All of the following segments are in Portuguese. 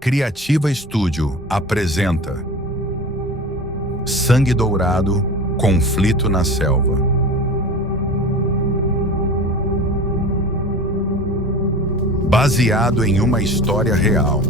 Criativa Estúdio apresenta Sangue Dourado, Conflito na Selva. Baseado em uma história real.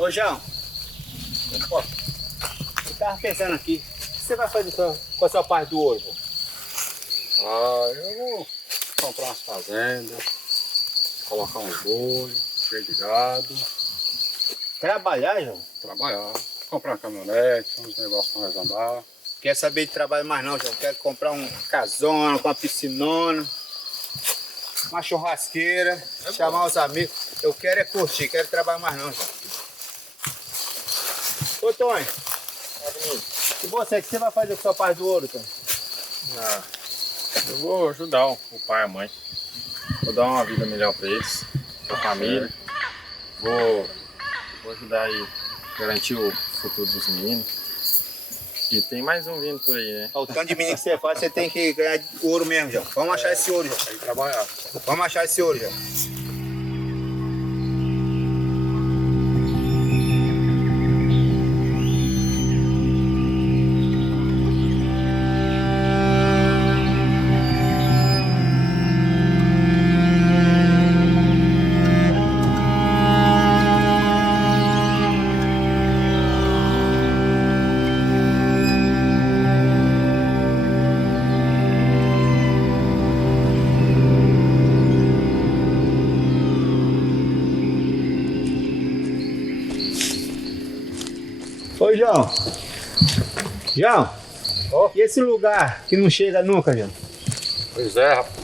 Ô João, eu tava pensando aqui, o que você vai fazer com a sua parte do ouro? Eu vou comprar umas fazendas, colocar uns boi, cheio de gado. Trabalhar, João? Trabalhar, comprar uma caminhonete, uns negócios pra nós andar. Quer saber de trabalho mais não, João? Quero comprar uma casona, com uma piscinona, uma churrasqueira, chamar os amigos. Eu quero é curtir, quero trabalhar mais não, João. Ô Tony, e você, o que você vai fazer com a sua parte do ouro, Tony? Eu vou ajudar o pai e a mãe. Vou dar uma vida melhor pra eles, pra família. Vou ajudar aí, garantir o futuro dos meninos. E tem mais um vindo por aí, né? O tanto de menino que você faz, você tem que ganhar ouro mesmo, João. Vamos achar esse ouro, João. Tem que trabalhar. Vamos achar esse ouro, João. Ô João, e esse lugar que não chega nunca, João? Pois é, rapaz.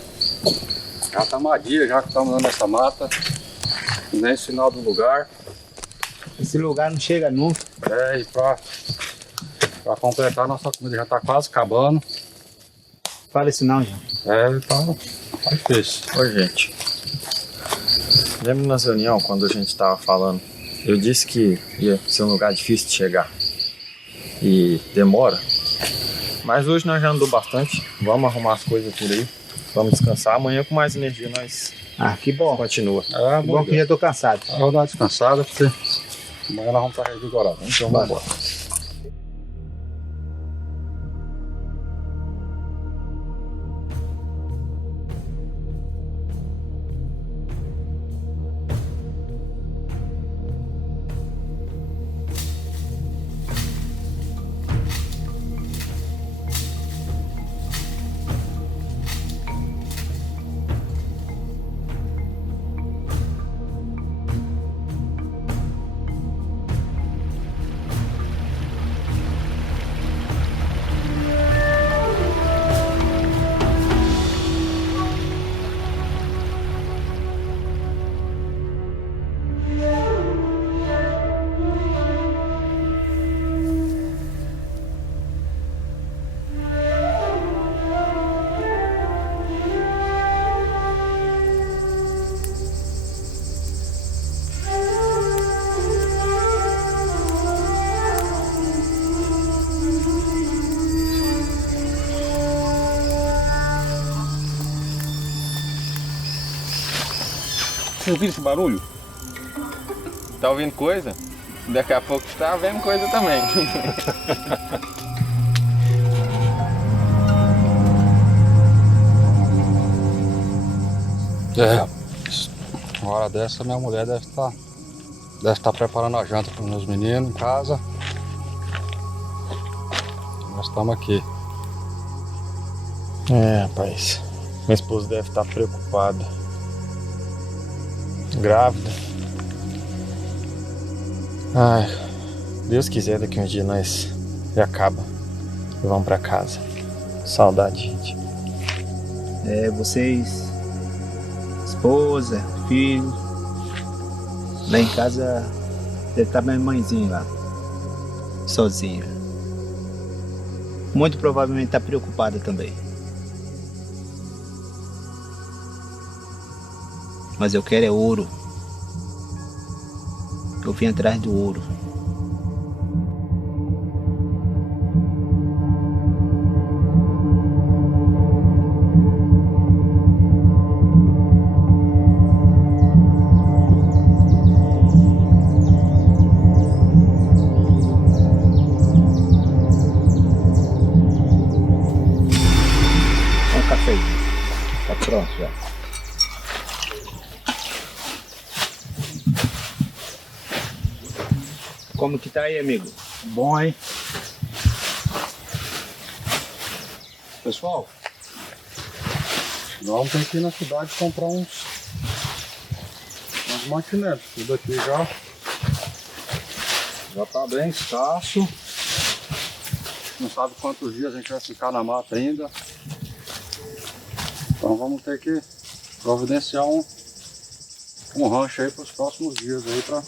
Já estamos há dias, já que estamos andando nessa mata. Nem sinal do lugar. Esse lugar não chega nunca. E pra completar, nossa comida já está quase acabando. Fala isso não, João. Tá difícil. Oi, gente. Lembra nas reunião quando a gente tava falando? Eu disse que ia ser um lugar difícil de chegar. E demora. Mas hoje nós já andou bastante. Vamos arrumar as coisas por aí. Vamos descansar. Amanhã com mais energia nós Que bom. continua. Que bom que já tô cansado. Vou dar uma descansada, porque amanhã nós vamos estar revigorados. Então vamos embora. Você ouviu esse barulho? Tá ouvindo coisa? Daqui a pouco está vendo coisa também. Uma hora dessa minha mulher deve estar preparando a janta para os meus meninos em casa. Nós estamos aqui. Rapaz. Minha esposa deve estar preocupada. Grávida. Ai, Deus quiser, daqui um dia nós já acaba e vamos pra casa. Saudade, gente. Vocês, esposa, filho, lá em casa deve estar minha mãezinha lá, sozinha. Muito provavelmente está preocupada também. Mas eu quero é ouro. Eu vim atrás do ouro. Um café. Tá pronto já. Como que tá aí, amigo? Bom, hein? Pessoal, nós vamos ter que ir na cidade comprar umas mantinetes. Tudo aqui já tá bem escasso. Não sabe quantos dias a gente vai ficar na mata ainda. Então vamos ter que providenciar um rancho aí para os próximos dias aí para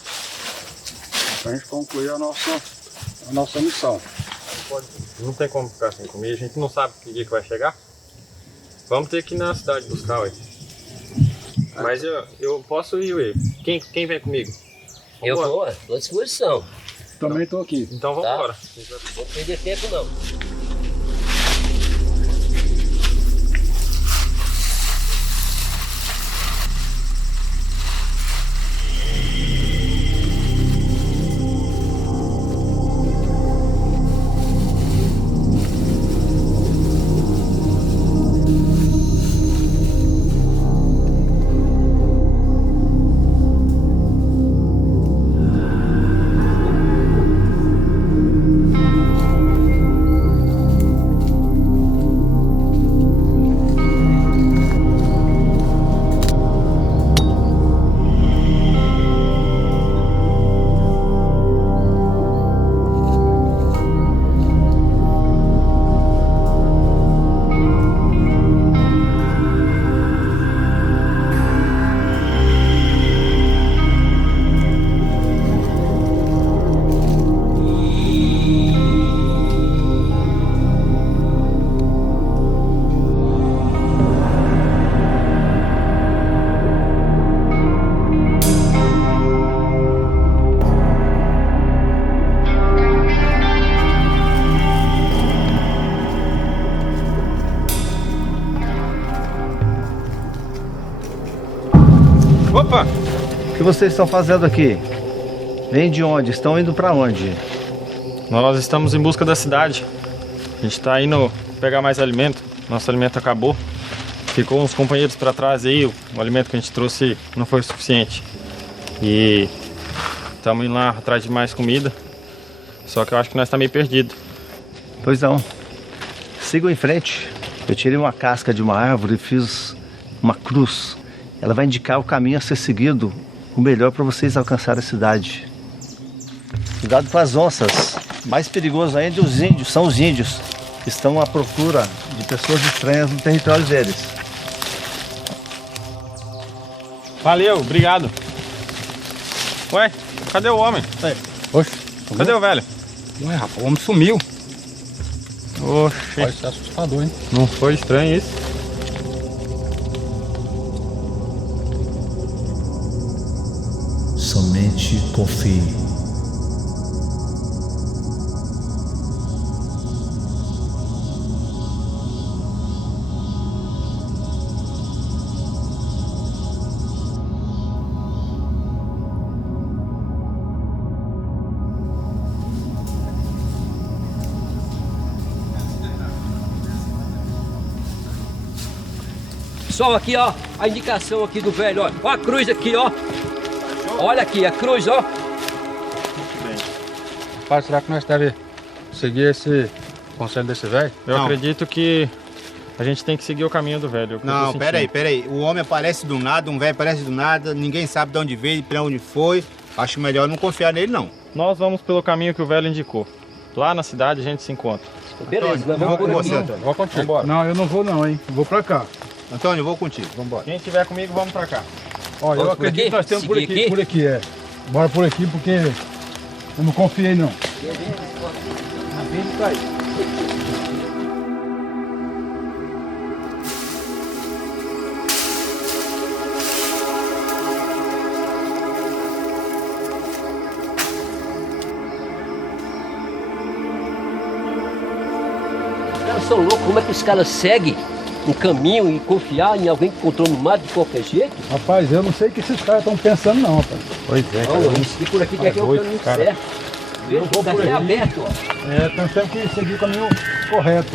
a gente concluir a nossa missão. Não tem como ficar sem comer, a gente não sabe que dia que vai chegar. Vamos ter que ir na cidade buscar, ué. Mas eu posso ir, ué. Quem vem comigo? Eu vou à disposição. Também estou aqui. Então vamos embora. Não vou perder tempo não. Opa! O que vocês estão fazendo aqui? Vem de onde? Estão indo pra onde? Nós estamos em busca da cidade. A gente tá indo pegar mais alimento. Nosso alimento acabou. Ficou uns companheiros para trás aí. O alimento que a gente trouxe não foi o suficiente. E estamos indo lá atrás de mais comida. Só que eu acho que nós estamos meio perdidos. Pois não. Sigam em frente. Eu tirei uma casca de uma árvore e fiz uma cruz. Ela vai indicar o caminho a ser seguido, o melhor para vocês alcançarem a cidade. Cuidado com as onças. Mais perigoso ainda os índios, são os índios. Que estão à procura de pessoas estranhas no território deles. Valeu, obrigado. Ué, cadê o homem? Oxe, Cadê o velho? Ué, rapaz, o homem sumiu. Oxe, Pode ser assustador, hein? não foi estranho isso? Somente confie. pessoal, aqui, ó, a indicação aqui do velho, ó. Ó a cruz aqui, ó. Olha aqui, a cruz, ó. Pai, será que nós devemos seguir esse conselho desse velho? Eu acredito que a gente tem que seguir o caminho do velho. Não, peraí. O homem aparece do nada, um velho aparece do nada, ninguém sabe de onde veio, pra onde foi. Acho melhor não confiar nele, não. Nós vamos pelo caminho que o velho indicou. Lá na cidade a gente se encontra. Beleza, nós vamos por aqui. Antônio. Vou contigo. Vambora. Não, eu não vou não, hein? Vou pra cá. Antônio, eu vou contigo. Vambora. Quem estiver comigo, vamos pra cá. Ó, eu Vamos por acredito aqui? que nós temos por Seguir aqui, aqui? por aqui, é. Bora por aqui porque eu não confiei não. Os caras são loucos, como é que os caras seguem um caminho e confiar em alguém que encontrou no mato de qualquer jeito? Rapaz, eu não sei o que esses caras estão pensando não, rapaz. Pois é, Não, vamos seguir por aqui que aqui é o caminho certo. Veja, vou tá por até aí. aberto, ó. É, nós temos que seguir o caminho correto.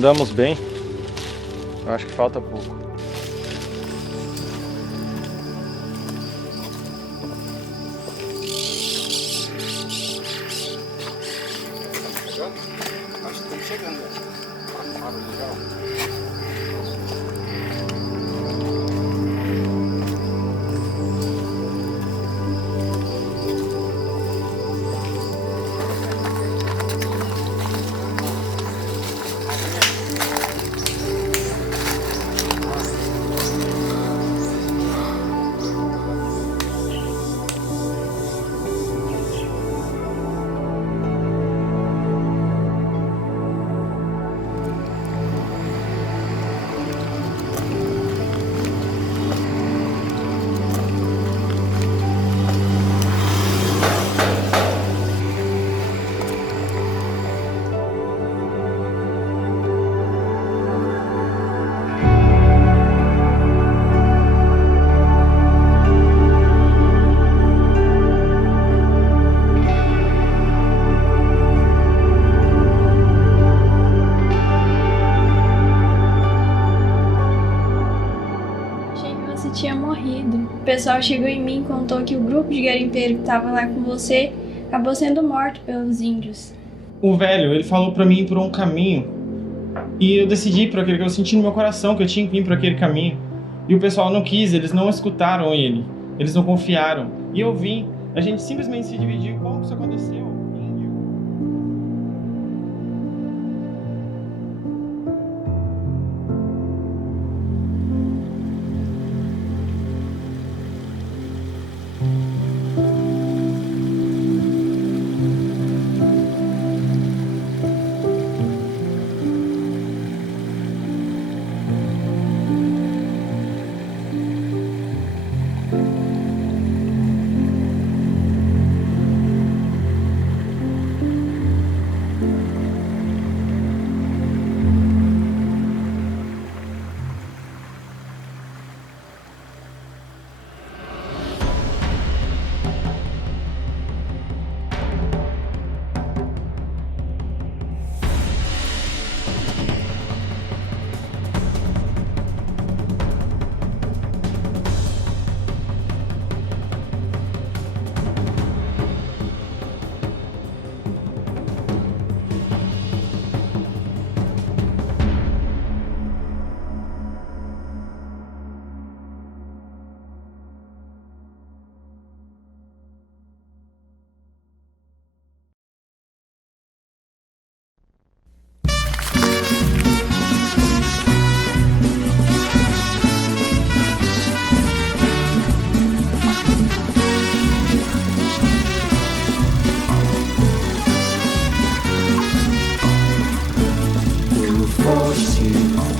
Andamos bem. Eu acho que falta pouco. Acho que estamos chegando. Tinha morrido. O pessoal chegou em mim e contou que o grupo de garimpeiro que estava lá com você acabou sendo morto pelos índios. O velho, ele falou pra mim ir por um caminho E eu decidi por aquele que eu senti no meu coração, que eu tinha que vir por aquele caminho. E o pessoal não quis, eles não escutaram ele, eles não confiaram. E eu vim, a gente simplesmente se dividiu. Como isso aconteceu?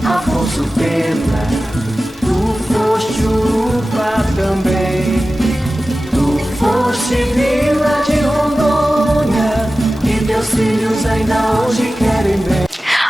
Afonso Pena, tu foste Urupá também, tu foste Vila de Rondônia, e teus filhos ainda hoje querem bem.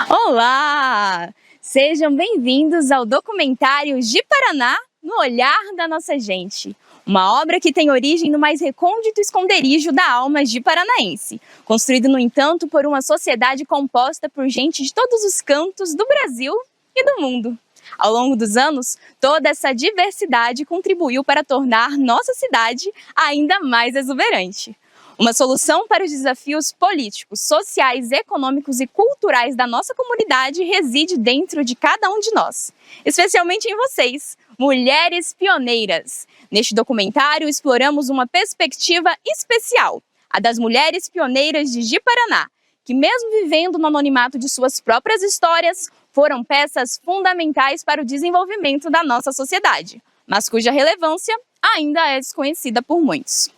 Olá! Sejam bem-vindos ao documentário Ji-Paraná, no olhar da nossa gente. Uma obra que tem origem no mais recôndito esconderijo da alma ji-paranaense, construído, no entanto, por uma sociedade composta por gente de todos os cantos do Brasil e do mundo. Ao longo dos anos, toda essa diversidade contribuiu para tornar nossa cidade ainda mais exuberante. Uma solução para os desafios políticos, sociais, econômicos e culturais da nossa comunidade reside dentro de cada um de nós, especialmente em vocês, mulheres pioneiras. Neste documentário, exploramos uma perspectiva especial, a das mulheres pioneiras de Ji-Paraná, que mesmo vivendo no anonimato de suas próprias histórias, foram peças fundamentais para o desenvolvimento da nossa sociedade, mas cuja relevância ainda é desconhecida por muitos.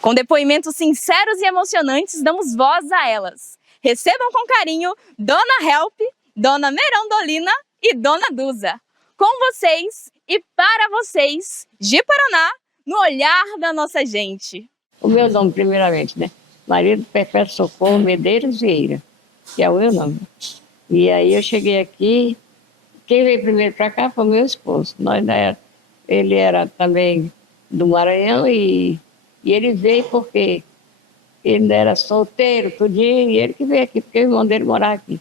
Com depoimentos sinceros e emocionantes, damos voz a elas. Recebam com carinho Dona Help, Dona Merandolina e Dona Duza. Com vocês e para vocês, Ji-Paraná, no olhar da nossa gente. O meu nome, primeiramente, né? Maria do Perpétuo Socorro Medeiros Vieira, que é o meu nome. E aí eu cheguei aqui, quem veio primeiro para cá foi meu esposo. Ele era também do Maranhão e ele veio porque ele era solteiro, tudinho, e ele que veio aqui, porque o irmão dele morava aqui.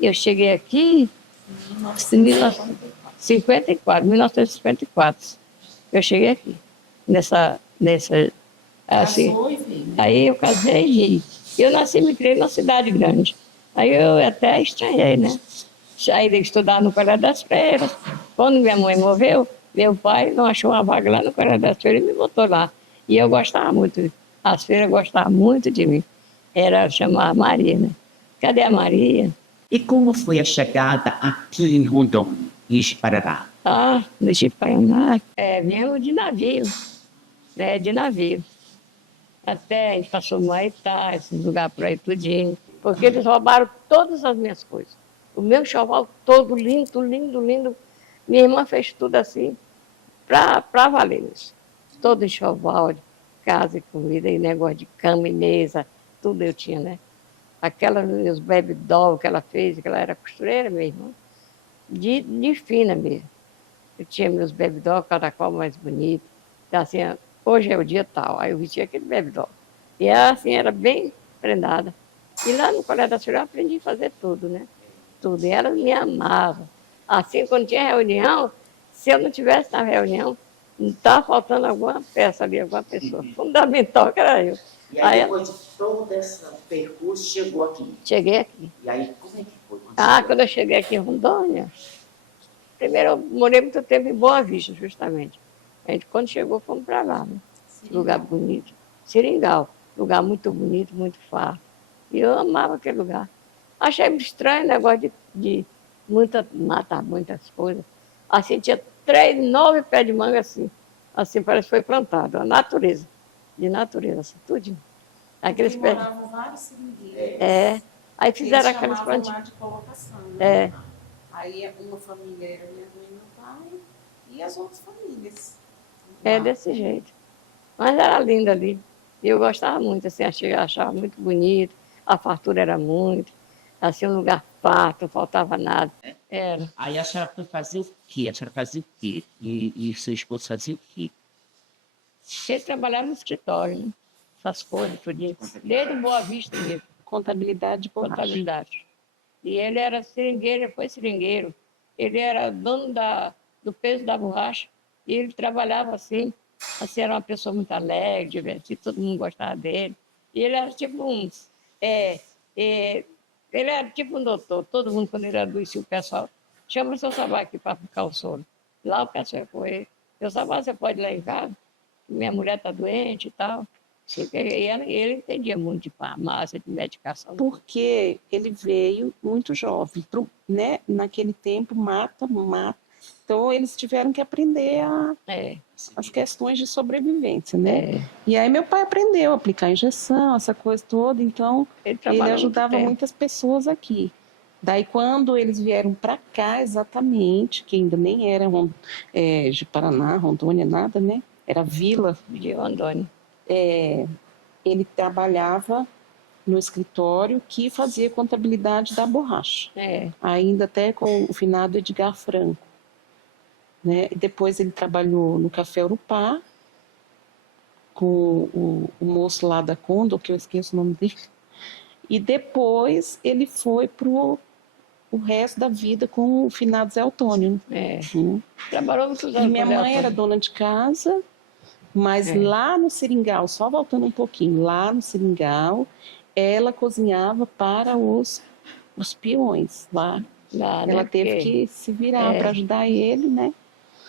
Eu cheguei aqui em 1954. Eu cheguei aqui, assim. Aí eu casei e eu nasci e me criei numa cidade grande. Aí eu até estranhei, né? Saí de estudar no Colégio das Freiras. Quando minha mãe morreu, meu pai não achou uma vaga lá no Colégio das Freiras e me botou lá. E eu gostava muito, as freiras gostavam muito de mim. Era chamar Maria, né? Cadê a Maria? E como foi a chegada aqui em Rondônia, em Ji-Paraná? No Ji-Paraná, viemos de navio, né? De navio. Até a gente passou no Maitá, esses lugares por aí tudinho. Porque eles roubaram todas as minhas coisas. O meu enxoval todo lindo, lindo, lindo. Minha irmã fez tudo assim, para valer isso. Todo enxoval, casa e comida, e negócio de cama e mesa, tudo eu tinha, né? Os baby doll que ela fez, que ela era costureira, minha irmã, de fina mesmo. Eu tinha meus baby doll, cada qual mais bonito. Então, assim, hoje é o dia tal, aí eu vestia aquele baby doll. E ela, assim, era bem prendada. E lá no Colégio da Freiras eu aprendi a fazer tudo, né? Tudo. E ela me amava. Assim, quando tinha reunião, se eu não estivesse na reunião, não estava faltando alguma peça ali, alguma pessoa. Fundamental que era eu. E aí depois de todo esse percurso, chegou aqui? Cheguei aqui. E aí, como é que foi? Quando eu cheguei aqui em Rondônia, primeiro eu morei muito tempo em Boa Vista, justamente. A gente, quando chegou, fomos para lá, né? Lugar bonito. Seringal, lugar muito bonito, muito farto. E eu amava aquele lugar. Achei estranho o negócio de muita mata, muitas coisas. Assim, tinha 9 pés de manga assim. Assim, parece que foi plantado. A natureza. De natureza, assim, tudinho. Aqueles pés. Moravam vários seringueiros. Aí fizeram Eles aqueles chamavam plantinhos. lá de colocação, né? É. Aí uma família era minha mãe e meu pai, e as outras famílias. É desse jeito. Mas era lindo ali. E eu gostava muito, assim, achava muito bonito. A fartura era muito. Assim, um lugar farto, não faltava nada. Era. Aí a senhora foi fazer o quê? A senhora fazia o quê? E seu esposo fazia o quê? Ele trabalhava no escritório, né? Essas coisas, tudinho. Desde Boa Vista mesmo. Contabilidade de borracha. Contabilidade. E ele era seringueiro, ele foi seringueiro. Ele era dono do peso da borracha. E ele trabalhava assim. Assim, era uma pessoa muito alegre, divertida, todo mundo gostava dele. E ele era tipo ele era tipo um doutor. Todo mundo, quando ele adoecia, o pessoal chama o seu Sabá aqui para ficar o sono. Lá o pessoal foi. Seu Sabá, você pode ir lá em casa? Minha mulher está doente e tal. E ele entendia muito de farmácia, de medicação. Porque ele veio muito jovem, né? Naquele tempo, mata. Então, eles tiveram que aprender as questões de sobrevivência, né? E aí meu pai aprendeu a aplicar injeção, essa coisa toda, então ele ajudava muitas pessoas aqui. Daí, quando eles vieram para cá, exatamente, que ainda nem era de Paraná, Rondônia, nada, né? Era Vila de Rondônia. Ele trabalhava no escritório que fazia contabilidade da borracha. Ainda até com o finado Edgar Franco. Né? E depois ele trabalhou no Café Urupá, com o moço lá da Condor, que eu esqueço o nome dele. E depois ele foi para o resto da vida com o finado Zé Antônio. Trabalhou muitos E anos. minha mãe era dona de casa, mas lá no Seringal, só voltando um pouquinho, lá no Seringal, ela cozinhava para os peões lá. Ela teve que se virar para ajudar ele, né?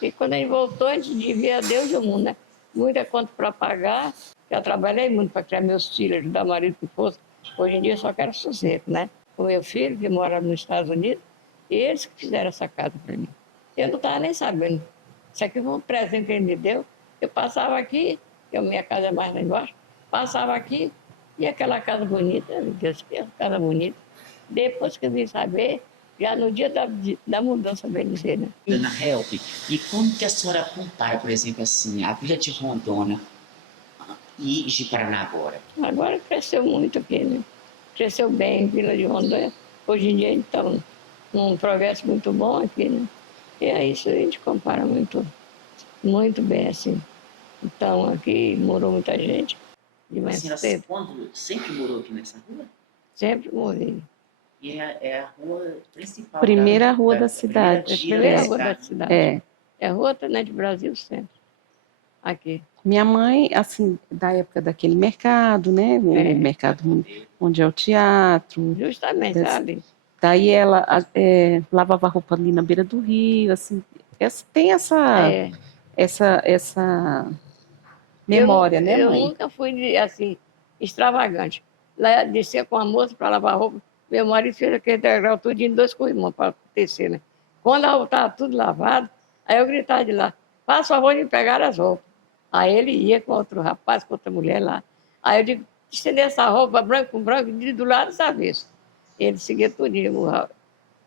E quando ele voltou, a gente devia a Deus e o mundo, né? Muita conta para pagar. Eu trabalhei muito para criar meus filhos, ajudar o marido que fosse. Hoje em dia eu só quero sossego, né? O meu filho, que mora nos Estados Unidos, eles que fizeram essa casa para mim. Eu não estava nem sabendo. Isso aqui foi um presente que ele me deu. Eu passava aqui, minha casa é mais lá embaixo, passava aqui, e aquela casa bonita, meu Deus, que casa bonita. Depois que eu vim saber, já no dia da mudança, bem dizer, né? Dona Help, e como que a senhora compara, por exemplo, assim, a Vila de Rondônia e de Paraná agora? Agora cresceu muito aqui, né? Cresceu bem, Vila de Rondônia. Hoje em dia a gente está num progresso muito bom aqui, né? E é isso, a gente compara muito bem, assim. Então, aqui morou muita gente. A senhora sempre morou aqui nessa rua? Sempre morei. E é a rua principal. Primeira rua da cidade. Primeira rua da cidade. É a rua Tenente Brasil Centro. Aqui. Minha mãe, assim, da época daquele mercado, né? O mercado onde é o teatro. Justamente, ali. Daí ela lavava roupa ali na beira do rio, assim. Tem essa memória, né, eu mãe? Eu nunca fui, assim, extravagante. Lá descia com a moça para lavar roupa. Meu marido fez aquele degrau tudinho em 2 corrimões para descer, né? Quando a roupa estava tudo lavado, aí eu gritava de lá, faça o favor de pegar as roupas. Aí ele ia com outro rapaz, com outra mulher lá. Aí eu digo, estender essa roupa branco com branco, do lado dessa vez. Ele seguia tudinho.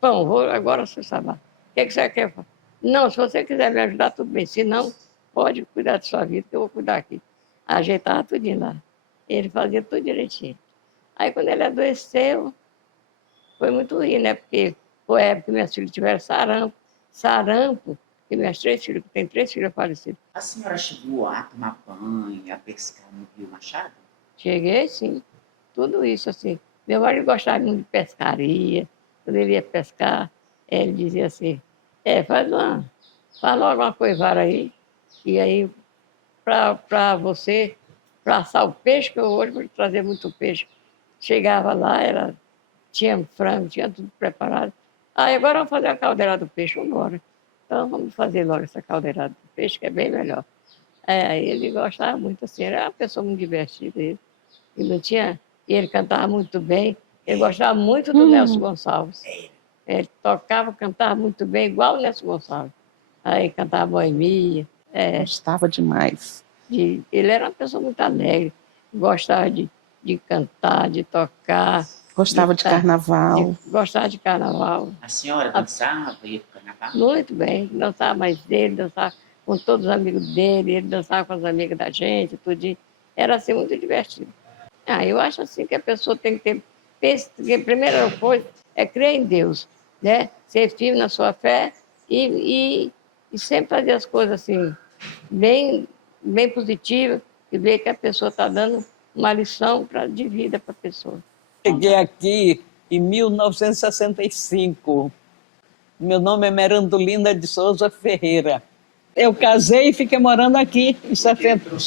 Bom, vou agora, você sabe. O que você quer? Não, se você quiser me ajudar, tudo bem. Se não, pode cuidar da sua vida, que eu vou cuidar aqui. Ajeitava tudinho lá. Ele fazia tudo direitinho. Aí quando ele adoeceu, foi muito ruim, né? Porque foi a época que minhas filhas tiveram sarampo, e minhas 3 filhas, que tem 3 filhas falecidas. A senhora chegou a tomar banho, a pescar no Rio Machado? Cheguei, sim. Tudo isso, assim. Meu marido gostava muito de pescaria. Quando ele ia pescar, ele dizia assim, faz logo uma coivara aí, e aí, para você, para assar o peixe, que eu hoje vou trazer muito peixe. Chegava lá, era tinha frango, tinha tudo preparado. Aí agora vamos fazer a caldeirada do peixe, vamos embora. Então vamos fazer logo essa caldeirada do peixe, que é bem melhor. Aí ele gostava muito assim, era uma pessoa muito divertida. Ele não tinha, e ele cantava muito bem, ele gostava muito do Nelson Gonçalves. Ele tocava, cantava muito bem, igual o Nelson Gonçalves. Aí cantava boemia. Gostava demais. Ele era uma pessoa muito alegre, gostava de cantar, de tocar. Gostava de carnaval. Gostava de carnaval. A senhora dançava, ia pro carnaval? Muito bem, dançava mais dele, dançava com todos os amigos dele, ele dançava com as amigas da gente, tudo. Era assim muito divertido. Eu acho assim que a pessoa tem que ter, a primeira coisa é crer em Deus, né? Ser firme na sua fé e sempre fazer as coisas assim, bem positivas, e ver que a pessoa está dando uma lição de vida para a pessoa. Cheguei aqui em 1965. Meu nome é Merandolina de Souza Ferreira. Eu casei e fiquei morando aqui em 60.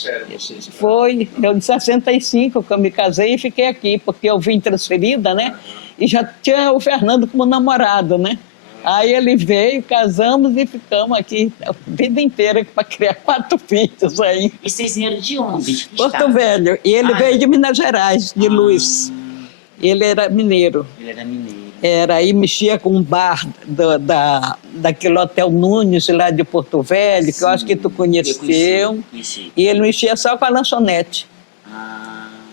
Foi em 65 que eu me casei e fiquei aqui, porque eu vim transferida, né? E já tinha o Fernando como namorado, né? Aí ele veio, casamos e ficamos aqui a vida inteira para criar 4 filhos aí. E vocês vieram de onde? Porto Velho. E ele veio de Minas Gerais, de Luz. Ele era mineiro. Ele era mineiro. Aí mexia com um bar daquele Hotel Nunes, lá de Porto Velho, que eu acho que tu conheceu. Conheci. E ele mexia só com a lanchonete.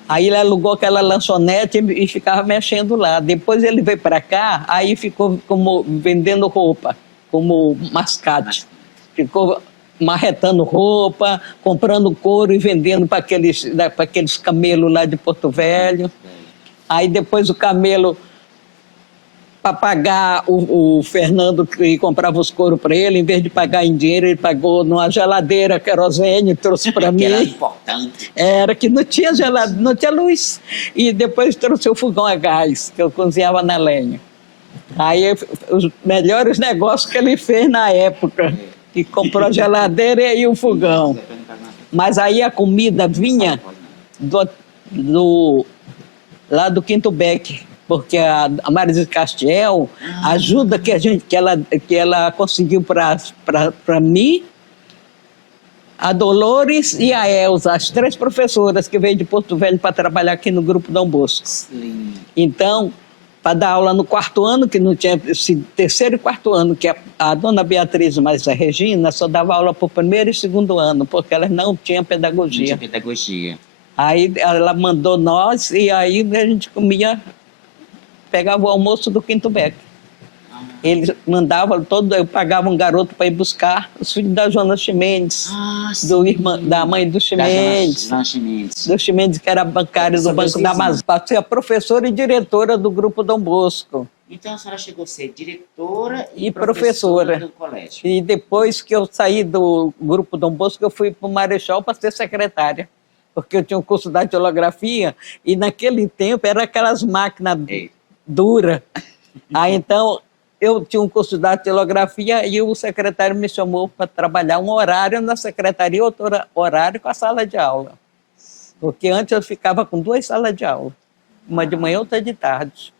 Aí ele alugou aquela lanchonete e ficava mexendo lá. Depois ele veio para cá, aí ficou como vendendo roupa, como mascate. Ficou marretando roupa, comprando couro e vendendo para aqueles camelos lá de Porto Velho. Aí depois o camelo, para pagar o Fernando, que comprava os couros para ele, em vez de pagar em dinheiro, ele pagou numa geladeira querosene, trouxe para mim. Era importante. Era que não tinha geladeira, não tinha luz. E depois trouxe o fogão a gás, que eu cozinhava na lenha. Aí os melhores negócios que ele fez na época, que comprou a geladeira e o fogão. Mas aí a comida vinha lá do Quinto Beck, porque a Marisa Castiel, a ajuda que ela conseguiu para mim, a Dolores e a Elza, as 3 professoras que veio de Porto Velho para trabalhar aqui no Grupo Dom Bosco. Sim. Então, para dar aula no 4º ano, que não tinha esse 3º e 4º ano, que a dona Beatriz mais a Regina só dava aula para o 1º e 2º ano, porque elas não tinham pedagogia. Não tinha pedagogia. Aí ela mandou nós e aí a gente pegava o almoço do Quinto Beck. Eles mandavam eu pagava um garoto para ir buscar os filhos da Joana Chimendes, da mãe do Chimendes, do Chimendes, que era bancário do Banco da Amazônia. Passei a professora e diretora do Grupo Dom Bosco. Então a senhora chegou a ser diretora e professora do colégio. E depois que eu saí do Grupo Dom Bosco, eu fui para o Marechal para ser secretária, porque eu tinha um curso de datilografia e naquele tempo eram aquelas máquinas duras. Aí então eu tinha um curso de datilografia e o secretário me chamou para trabalhar um horário na secretaria, outro horário com a sala de aula. Porque antes eu ficava com 2 salas de aula, uma de manhã e outra de tarde.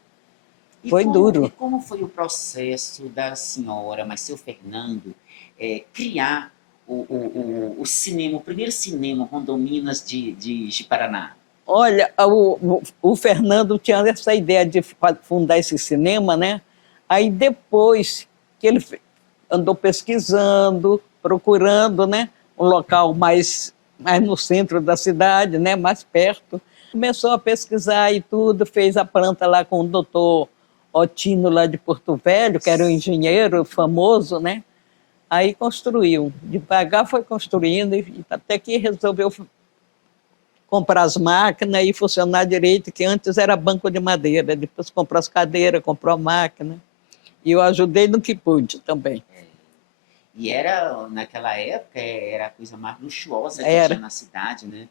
Foi duro. E como foi o processo da senhora, mas seu Fernando, criar o cinema, o primeiro cinema Rondominas de Paraná? Olha, o Fernando tinha essa ideia de fundar esse cinema, né? Aí depois que ele andou pesquisando, procurando, né, um local mais no centro da cidade, né, mais perto, começou a pesquisar e tudo, fez a planta lá com o doutor Otino lá de Porto Velho, que era um engenheiro famoso, né? Aí construiu, devagar foi construindo e até que resolveu comprar as máquinas e funcionar direito, que antes era banco de madeira, depois comprou as cadeiras, comprou a máquina. E eu ajudei no que pude também. E naquela época, era a coisa mais luxuosa que tinha na cidade, né?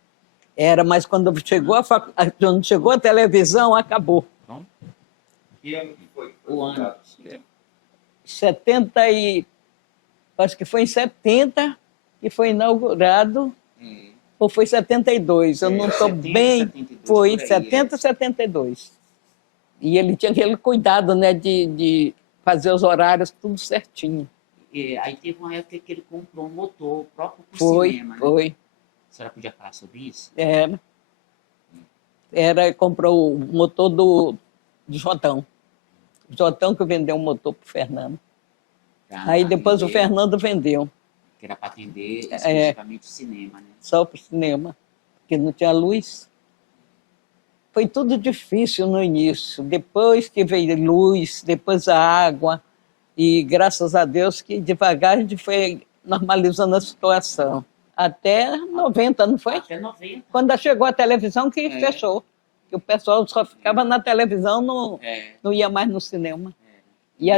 Era, mas quando chegou a televisão, acabou. Que ano que foi? O ano? 70 acho que foi em 70 que foi inaugurado, ou foi 72, eu não estou bem... 72, foi 70, 72. E ele tinha aquele cuidado, né, de fazer os horários tudo certinho. E aí teve uma época que ele comprou um motor próprio para o Foi, cinema, né? foi. A senhora podia falar sobre isso? Comprou o motor do Jotão. O Jotão que vendeu o motor para o Fernando. Aí depois o Fernando vendeu. Que era para atender exclusivamente o cinema, né? Só para o cinema, porque não tinha luz. Foi tudo difícil no início. Depois que veio luz, depois a água. E graças a Deus que devagar a gente foi normalizando a situação. Até 90, não foi? Até 90. Quando chegou a televisão que fechou. Que o pessoal só ficava na televisão, não ia mais no cinema. E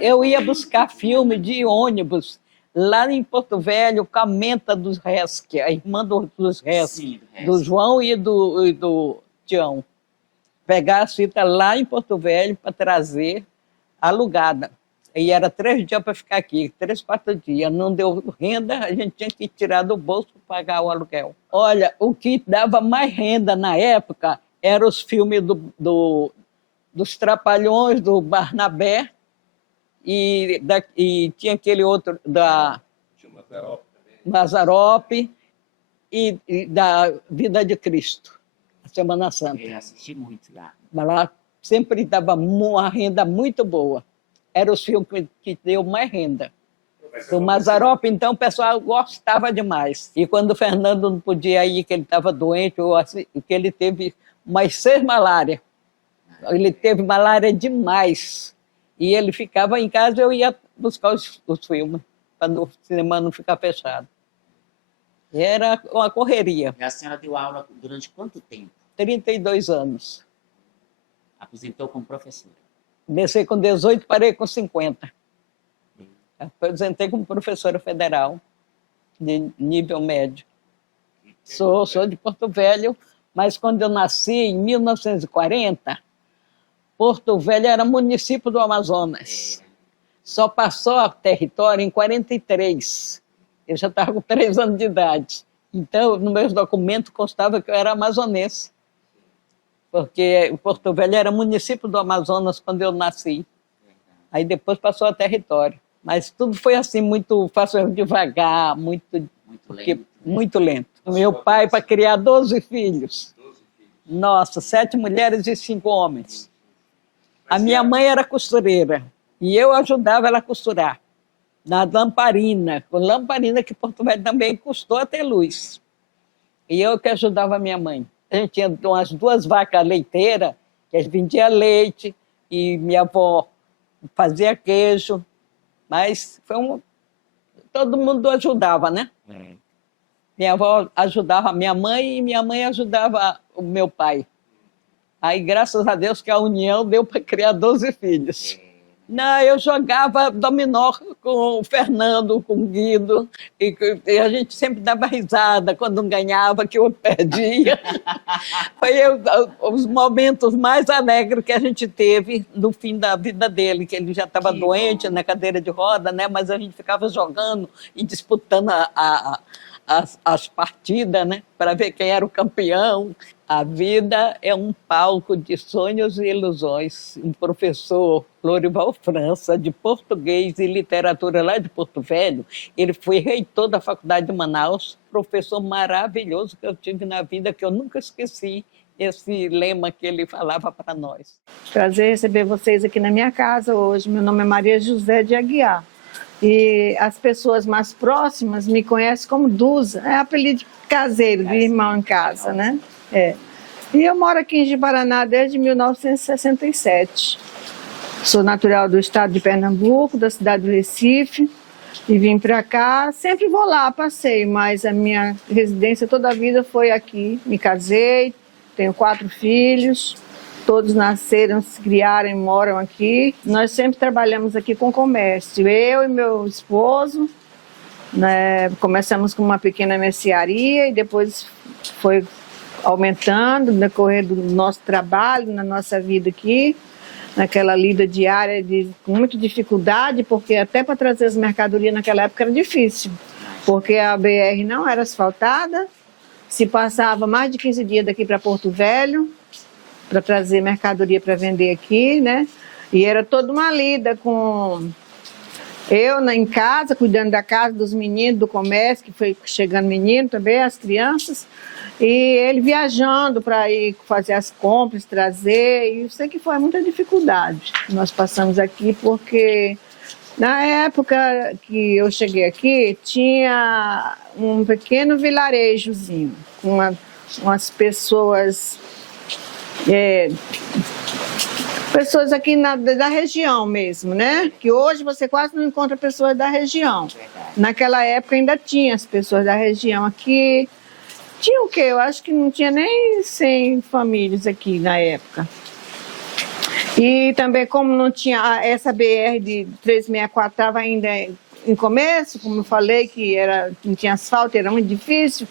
eu ia buscar filme de ônibus lá em Porto Velho, com a Menta dos Rés, que é a irmã dos Rés, do João e do Tião. Pegar a fita lá em Porto Velho para trazer alugada. E era 3 dias para ficar aqui, 3, 4 dias. Não deu renda, a gente tinha que tirar do bolso para pagar o aluguel. Olha, o que dava mais renda na época eram os filmes dos Trapalhões, do Barnabé, e tinha aquele outro da Mazzaropi e da Vida de Cristo, a Semana Santa. Eu assisti muito lá. Mas lá sempre dava uma renda muito boa. Eram os filmes que deu mais renda. Do Mazzaropi, então, o pessoal gostava demais. E quando o Fernando não podia ir, que ele estava doente, que ele teve mais 6 malárias. Ele teve malária demais. E ele ficava em casa, eu ia buscar os filmes, para o cinema não ficar fechado. E era uma correria. E a senhora deu aula durante quanto tempo? 32 anos. Aposentou como professora? Comecei com 18, parei com 50. Aposentei como professora federal, de nível médio. Sou de Porto Velho, mas quando eu nasci, em 1940, Porto Velho era município do Amazonas. Só passou a território em 43. Eu já estava com 3 anos de idade. Então, no meu documento constava que eu era amazonense. Porque o Porto Velho era município do Amazonas quando eu nasci. Aí depois passou a território. Mas tudo foi assim, muito fácil, devagar, muito lento. Meu pai, para criar 12 filhos. Nossa, 7 mulheres e 5 homens. A minha mãe era costureira. E eu ajudava ela a costurar. Na lamparina. Com lamparina que Porto Velho também custou a ter luz. E eu que ajudava a minha mãe. A gente tinha umas 2 vacas leiteiras, que a gente vendia leite, e minha avó fazia queijo, mas todo mundo ajudava, né? Minha avó ajudava a minha mãe e minha mãe ajudava o meu pai. Aí, graças a Deus, que a união deu para criar 12 filhos. Não, eu jogava dominó com o Fernando, com o Guido, e a gente sempre dava risada quando um ganhava, que o outro perdia. Foi os momentos mais alegres que a gente teve no fim da vida dele, que ele já estava doente, na cadeira de roda, né? Mas a gente ficava jogando e disputando as partidas, né? Para ver quem era o campeão. A vida é um palco de sonhos e ilusões. Um professor, Lorival França, de português e literatura lá de Porto Velho, ele foi reitor da Faculdade de Manaus, professor maravilhoso que eu tive na vida, que eu nunca esqueci esse lema que ele falava para nós. Prazer receber vocês aqui na minha casa hoje. Meu nome é Maria José de Aguiar. E as pessoas mais próximas me conhecem como Dusa, é apelido caseiro, de irmão em casa, né? E eu moro aqui em Ji-Paraná desde 1967. Sou natural do estado de Pernambuco, da cidade do Recife, e vim para cá. Sempre vou lá, passeio, mas a minha residência toda a vida foi aqui. Me casei, tenho 4 filhos, todos nasceram, se criaram e moram aqui. Nós sempre trabalhamos aqui com comércio. Eu e meu esposo, né, começamos com uma pequena mercearia e depois foi aumentando no decorrer do nosso trabalho, na nossa vida aqui, naquela lida diária com muita dificuldade, porque até para trazer as mercadorias naquela época era difícil, porque a BR não era asfaltada, se passava mais de 15 dias daqui para Porto Velho, para trazer mercadoria para vender aqui, né? E era toda uma lida com eu em casa, cuidando da casa, dos meninos, do comércio, que foi chegando menino também, as crianças, e ele viajando para ir fazer as compras, trazer, e eu sei que foi muita dificuldade. Nós passamos aqui porque na época que eu cheguei aqui, tinha um pequeno vilarejozinho, com umas pessoas, pessoas aqui da região mesmo, né? Que hoje você quase não encontra pessoas da região. Naquela época ainda tinha as pessoas da região aqui. Tinha o quê? Eu acho que não tinha nem 100 famílias aqui na época. E também, como não tinha essa BR de 364, estava ainda em começo, como eu falei, que não tinha asfalto, era muito difícil.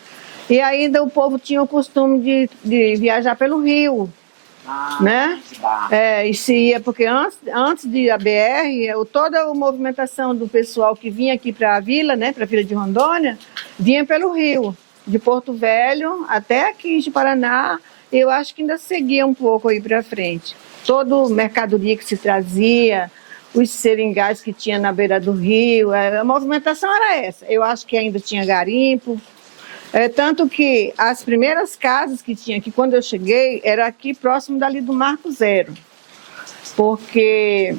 E ainda o povo tinha o costume de viajar pelo rio, né? E se ia, porque antes de a BR, toda a movimentação do pessoal que vinha aqui para a vila, né, para a vila de Rondônia, vinha pelo rio, de Porto Velho até aqui de Paraná. Eu acho que ainda seguia um pouco aí para frente. Toda mercadoria que se trazia, os seringais que tinha na beira do rio, a movimentação era essa. Eu acho que ainda tinha garimpo. Tanto que as primeiras casas que tinha aqui, quando eu cheguei, era aqui próximo dali do Marco Zero. Porque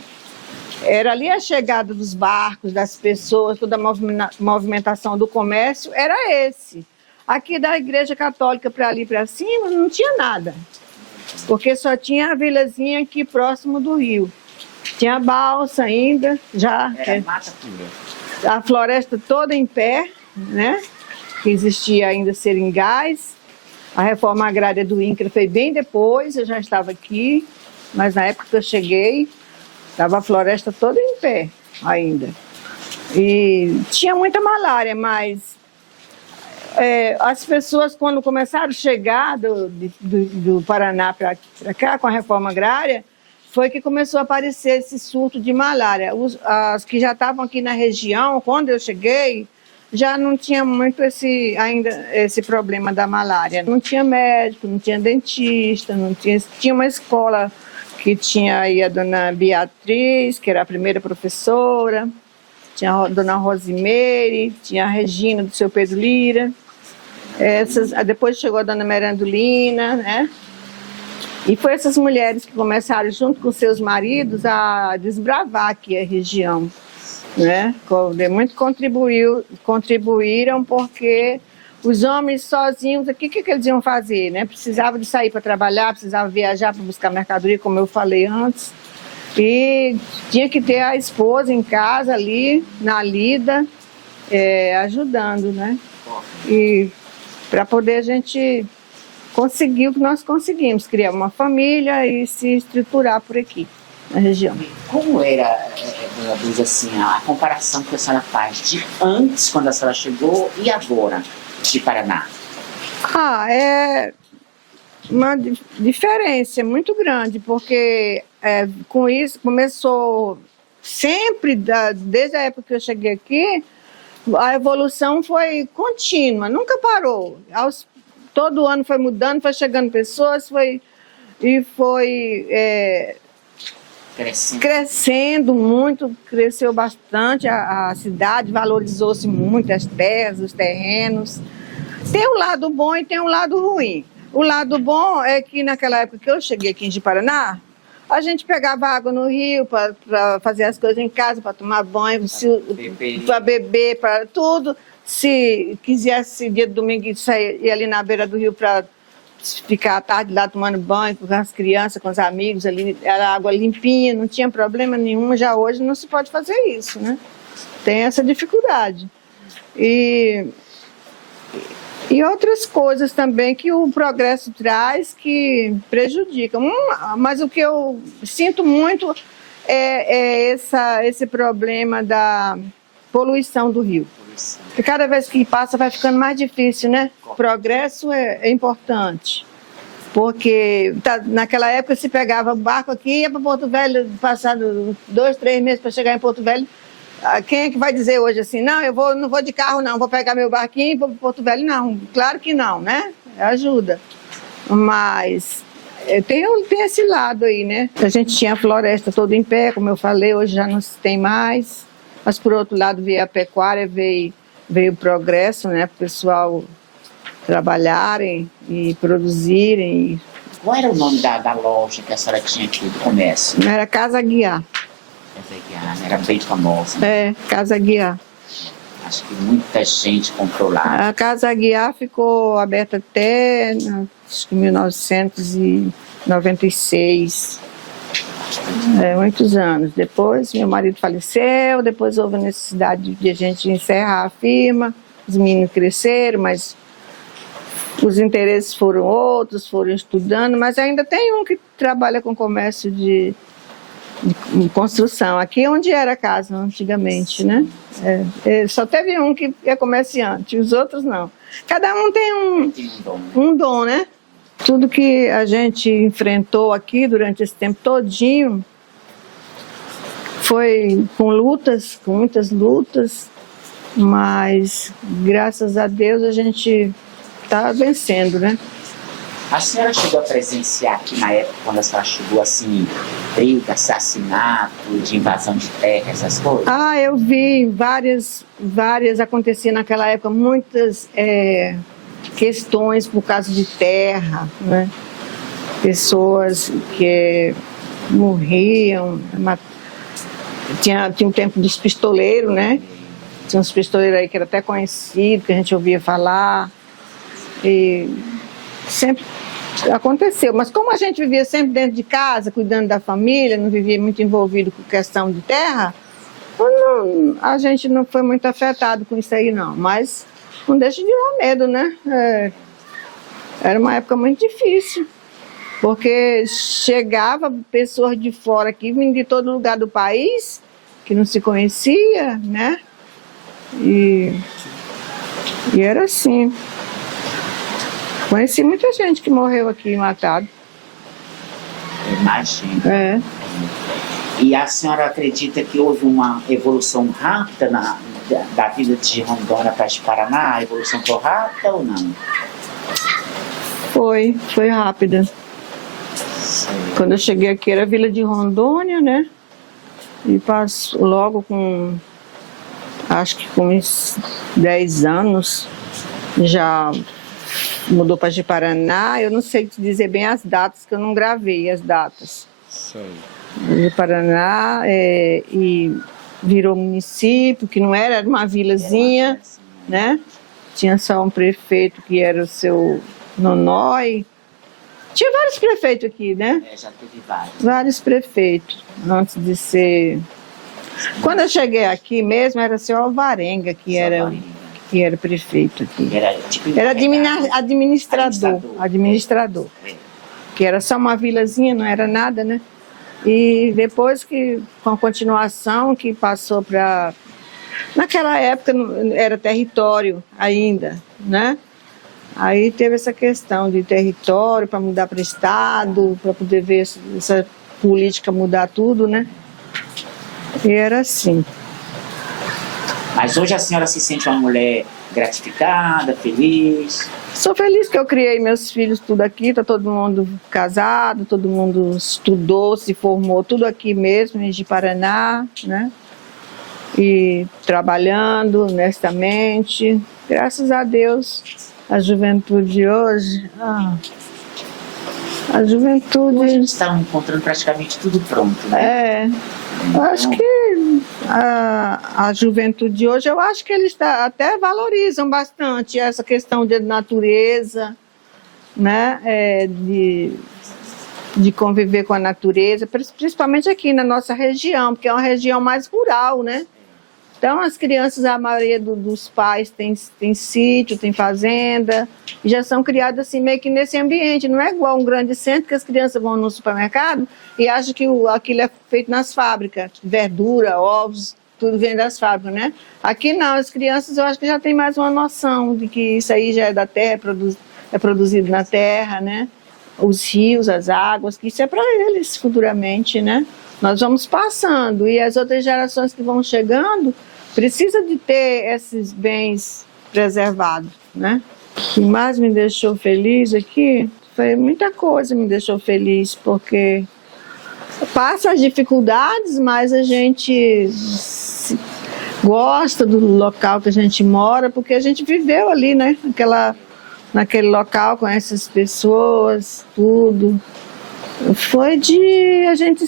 era ali a chegada dos barcos, das pessoas, toda a movimentação do comércio, era esse. Aqui da Igreja Católica para ali para cima não tinha nada. Porque só tinha a vilazinha aqui próximo do rio. Tinha a balsa ainda, já. Era mata pura. A floresta toda em pé, né? Que existia ainda seringais. A reforma agrária do INCRA foi bem depois, eu já estava aqui, mas na época que eu cheguei, estava a floresta toda em pé ainda. E tinha muita malária, mas as pessoas, quando começaram a chegar do Paraná para cá, com a reforma agrária, foi que começou a aparecer esse surto de malária. As que já estavam aqui na região, quando eu cheguei, já não tinha muito esse problema da malária. Não tinha médico, não tinha dentista, tinha uma escola que tinha aí a dona Beatriz, que era a primeira professora, tinha a dona Rosimeire, tinha a Regina do seu Pedro Lira. Depois chegou a dona Merandolina, né? E foi essas mulheres que começaram, junto com seus maridos, a desbravar aqui a região, né? Muito contribuíram, porque os homens sozinhos, o que eles iam fazer, né? Precisavam de sair para trabalhar, precisavam viajar para buscar mercadoria, como eu falei antes. E tinha que ter a esposa em casa ali, na lida, ajudando, né? E para poder a gente conseguir o que nós conseguimos, criar uma família e se estruturar por aqui, na região. Como era, dona Dulce, assim, a comparação que a senhora faz de antes, quando a senhora chegou, e agora, de Paraná? É uma diferença muito grande, porque com isso começou sempre, desde a época que eu cheguei aqui, a evolução foi contínua, nunca parou. Todo ano foi mudando, foi chegando pessoas, foi crescendo muito, cresceu bastante a cidade, valorizou-se muito as terras, os terrenos. Tem um lado bom e tem um lado ruim. O lado bom é que naquela época que eu cheguei aqui em Ji-Paraná, a gente pegava água no rio para fazer as coisas em casa, para tomar banho, para beber, para tudo. Se quisesse, dia de domingo, ir ali na beira do rio para ficar à tarde lá tomando banho com as crianças, com os amigos, ali era água limpinha, não tinha problema nenhum. Já hoje não se pode fazer isso, né? Tem essa dificuldade. E outras coisas também que o progresso traz que prejudicam. Mas o que eu sinto muito é esse problema da poluição do rio. Porque cada vez que passa vai ficando mais difícil, né? O progresso é importante. Porque naquela época se pegava barco aqui, ia para Porto Velho, passado 2, 3 meses para chegar em Porto Velho. Quem é que vai dizer hoje assim, não, não vou de carro não, vou pegar meu barquinho e vou para Porto Velho? Não, claro que não, né? Ajuda. Mas Tem esse lado aí, né? A gente tinha a floresta toda em pé, como eu falei, hoje já não se tem mais. Mas, por outro lado, veio a pecuária, veio o progresso, né? Para o pessoal trabalharem e produzirem. Qual era o nome da loja que a senhora tinha aqui do comércio? Era Casa Aguiar. Casa Aguiar, era bem famosa. Né? É, Casa Aguiar. Acho que muita gente comprou lá. A Casa Aguiar ficou aberta até acho que 1996. Muitos anos. Depois meu marido faleceu, depois houve a necessidade de a gente encerrar a firma. Os meninos cresceram, mas os interesses foram outros, foram estudando, mas ainda tem um que trabalha com comércio de construção, aqui onde era a casa antigamente, né? Só teve um que é comerciante, os outros não. Cada um tem um dom, né? Tudo que a gente enfrentou aqui durante esse tempo todinho foi com lutas, com muitas lutas, mas graças a Deus a gente está vencendo, né? A senhora chegou a presenciar aqui na época, quando a senhora chegou, assim, briga, assassinato, de invasão de terra, essas coisas? Eu vi várias aconteciam naquela época, muitas questões por causa de terra, né? Pessoas que morriam, tinha um tempo dos pistoleiros, né? Tinha uns pistoleiros aí que era até conhecido, que a gente ouvia falar, e sempre aconteceu, mas como a gente vivia sempre dentro de casa, cuidando da família, não vivia muito envolvido com questão de terra, a gente não foi muito afetado com isso aí não, mas não deixa de dar medo, né? Era uma época muito difícil, porque chegava pessoas de fora aqui, vindo de todo lugar do país, que não se conhecia, né? E era assim. Conheci muita gente que morreu aqui matado. Imagina. E a senhora acredita que houve uma evolução rápida da vida de Rondônia para de Paraná? A evolução foi rápida ou não? Foi rápida. Quando eu cheguei aqui era a Vila de Rondônia, né? E passou logo acho que com uns 10 anos, já mudou para Ji-Paraná. Eu não sei te dizer bem as datas, que eu não gravei as datas. Ji-Paraná e virou município, que não era uma vilazinha, né? Tinha só um prefeito que era o seu Nonói. Tinha vários prefeitos aqui, né? Já teve vários. Vários prefeitos, antes de ser... Quando eu cheguei aqui mesmo, era o seu Alvarenga, que era prefeito aqui. Era administrador. Que era só uma vilazinha, não era nada, né? E depois com a continuação, que passou para... Naquela época era território ainda, né? Aí teve essa questão de território para mudar para estado, para poder ver essa política mudar tudo, né? E era assim. Mas hoje a senhora se sente uma mulher gratificada, feliz? Sou feliz que eu criei meus filhos tudo aqui, tá todo mundo casado, todo mundo estudou, se formou, tudo aqui mesmo, em Ji-Paraná, né? E trabalhando honestamente. Graças a Deus, a juventude de hoje... A juventude... Hoje eles estão encontrando praticamente tudo pronto, né? Eu acho que a juventude de hoje, eu acho que eles até valorizam bastante essa questão de natureza, né? De conviver com a natureza, principalmente aqui na nossa região, porque é uma região mais rural, né? Então, as crianças, a maioria dos pais tem sítio, tem fazenda, e já são criadas assim meio que nesse ambiente. Não é igual um grande centro que as crianças vão no supermercado e acham que aquilo é feito nas fábricas. Verdura, ovos, tudo vem das fábricas, né? Aqui não, as crianças eu acho que já têm mais uma noção de que isso aí já é da terra, é produzido na terra, né? Os rios, as águas, que isso é para eles futuramente, né? Nós vamos passando e as outras gerações que vão chegando precisam de ter esses bens preservados, né? O que mais me deixou feliz aqui Foi muita coisa me deixou feliz, porque passa as dificuldades, mas a gente gosta do local que a gente mora, porque a gente viveu ali, né? Naquele local, conhece as pessoas, tudo. Foi de a gente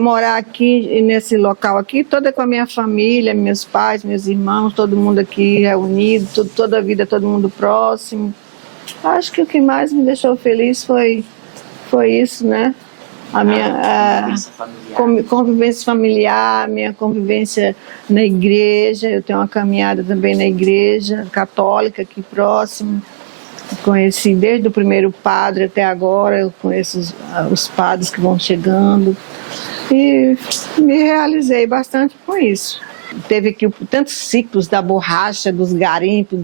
morar aqui, nesse local aqui, toda com a minha família, meus pais, meus irmãos, todo mundo aqui reunido, toda a vida, todo mundo próximo. Acho que o que mais me deixou feliz foi isso, né? A minha convivência familiar, minha convivência na igreja. Eu tenho uma caminhada também na igreja católica aqui próximo. Conheci desde o primeiro padre até agora, eu conheço os padres que vão chegando e me realizei bastante com isso. Teve aqui tantos ciclos da borracha, dos garimpos,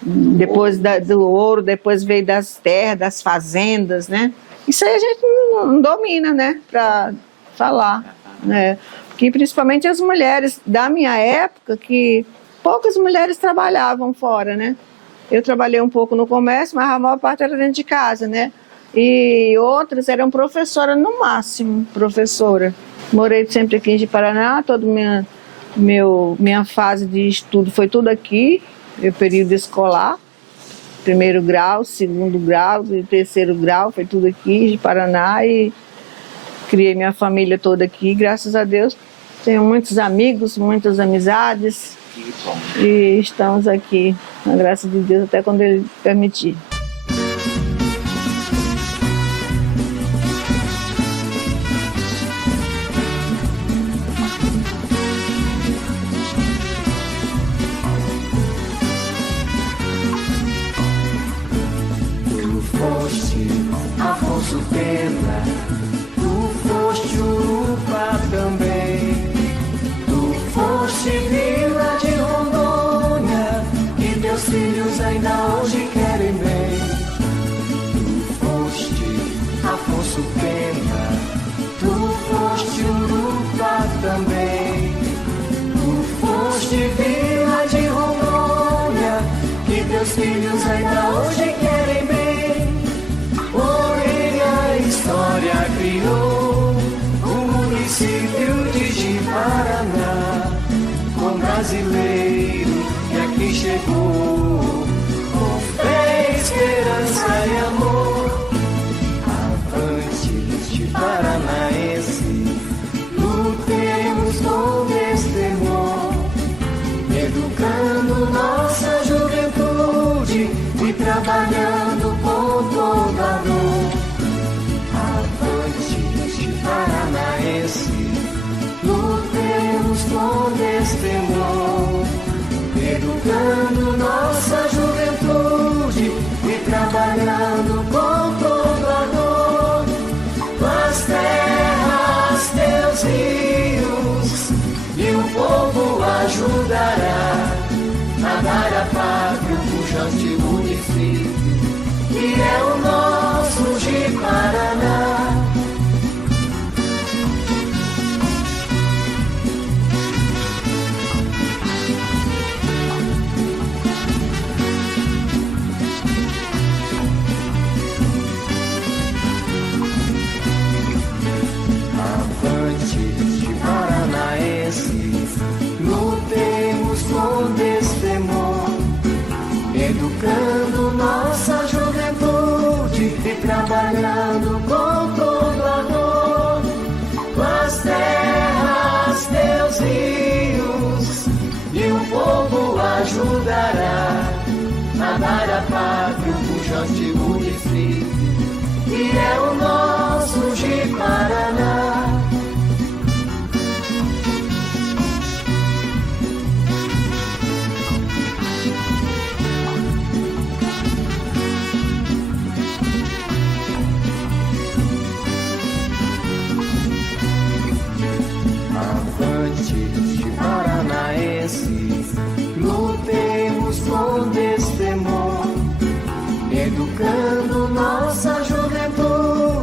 depois do ouro, depois veio das terras, das fazendas, né? Isso aí a gente não domina, né, para falar, né? Porque principalmente as mulheres da minha época, que poucas mulheres trabalhavam fora, né? Eu trabalhei um pouco no comércio, mas a maior parte era dentro de casa, né? E outras eram professora no máximo, professora. Morei sempre aqui em Ji-Paraná, toda minha fase de estudo foi tudo aqui, meu período escolar, 1º grau, 2º grau e 3º grau, foi tudo aqui em Ji-Paraná e criei minha família toda aqui, graças a Deus. Tenho muitos amigos, muitas amizades. E estamos aqui, na graça de Deus, até quando Ele permitir. Tu foste Afonso Pena, tu foste Urupá também. Tu foste Vila de Rondônia, e teus filhos ainda hoje querem bem. Tu foste Afonso Pena, tu foste Urupá também. Tu foste Vila de Rondônia, e teus filhos ainda hoje querem bem. Porém a história criou o município de Ji-Paraná, com brasileiro que aqui chegou, com fé, esperança e amor. Avante, Ji-Paranaense, lutemos com destemor, educando nossa juventude e trabalhando com toda a dor. Avante, Ji-Paranaense, lutemos com destemor, educando nossa juventude e trabalhando com toda a dor. Tuas terras, teus rios, e o povo ajudará a dar a pátria o pujante município, que é o nosso Ji-Paraná. Lutemos com destemor, educando nossa juventude e trabalhando com toda a dor. Tuas terras, teus rios, e o povo ajudará a dar a pátria o pujante município, que é o nosso Ji-Paraná. Ji-Paranaense, lutemos com destemor, educando nossa juventude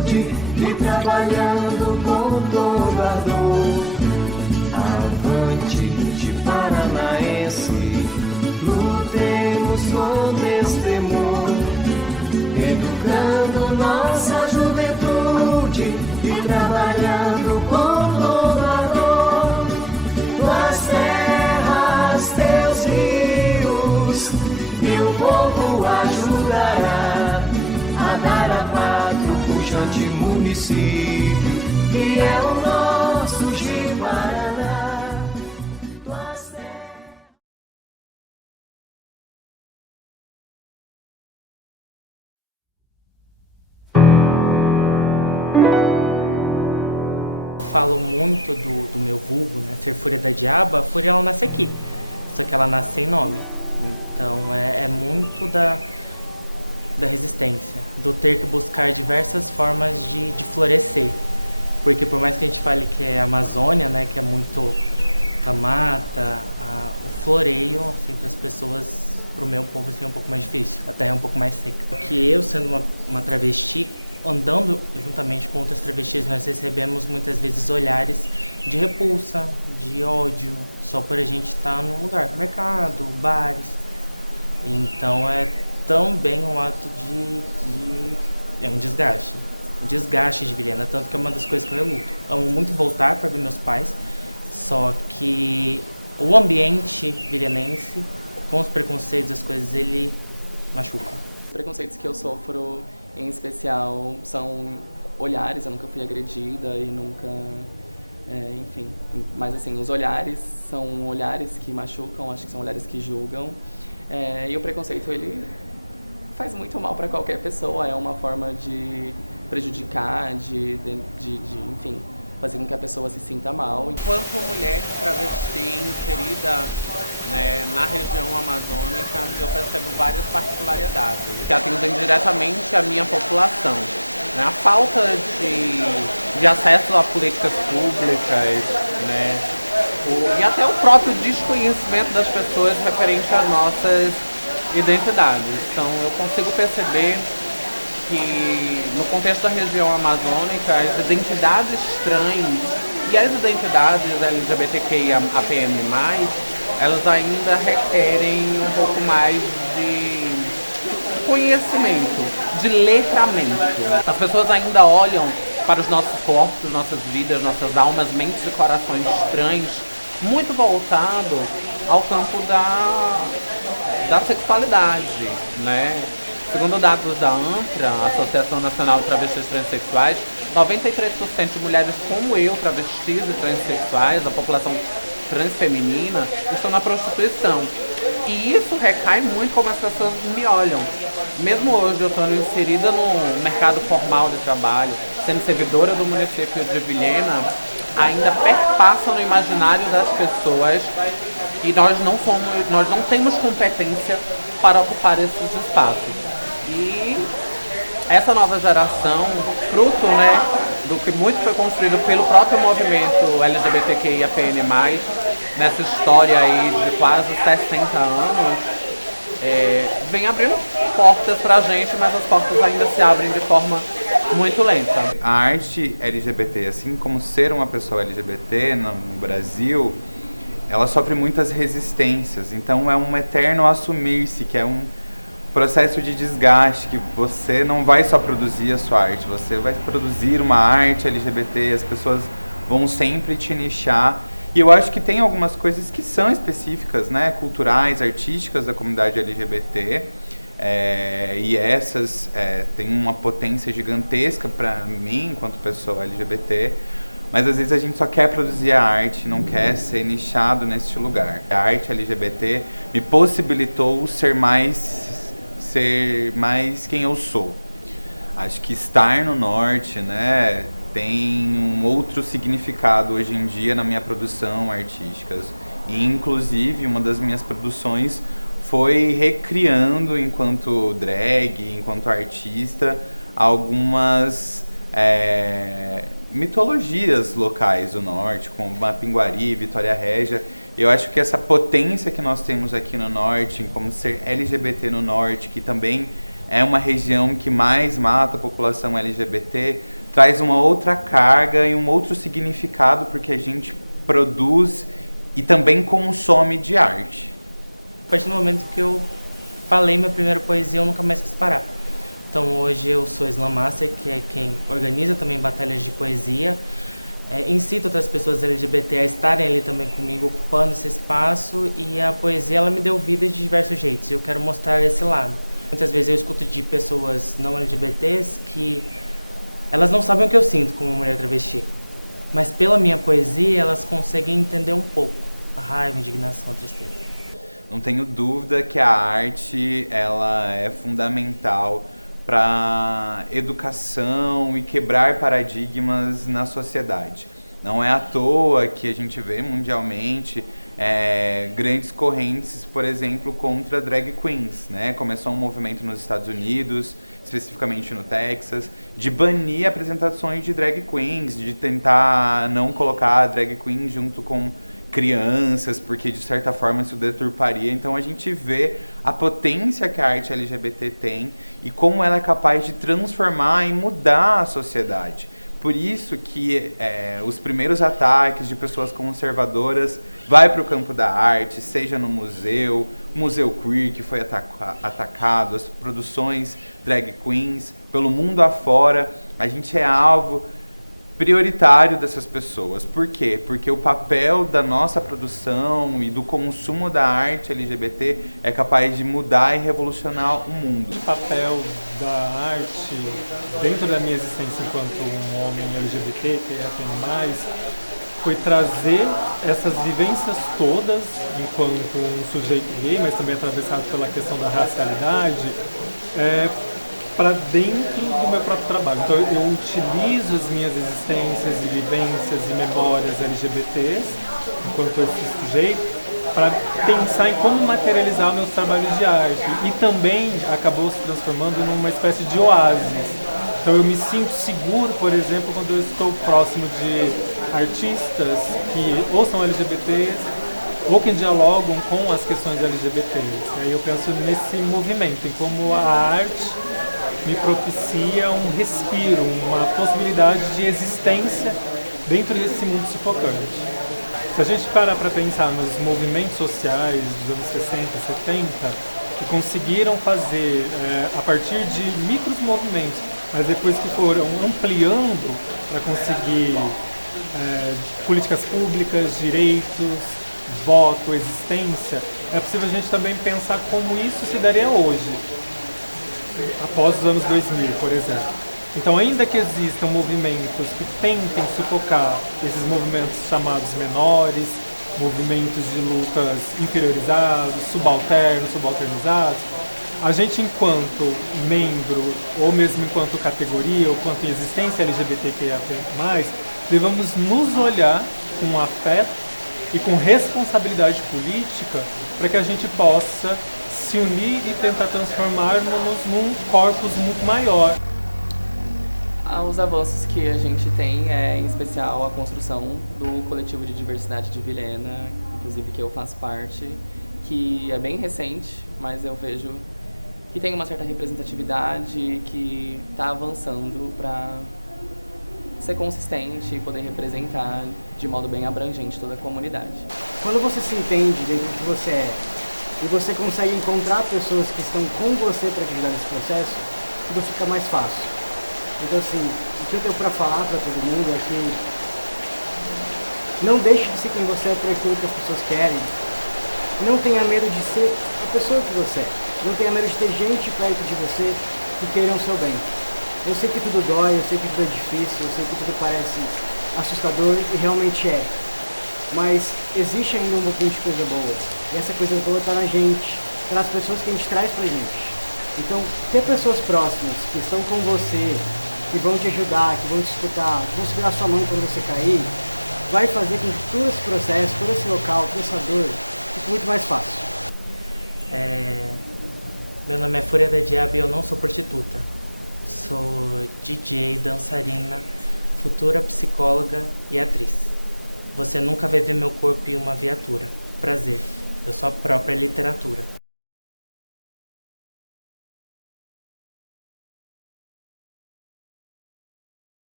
município, que é o nosso Ji-Paraná.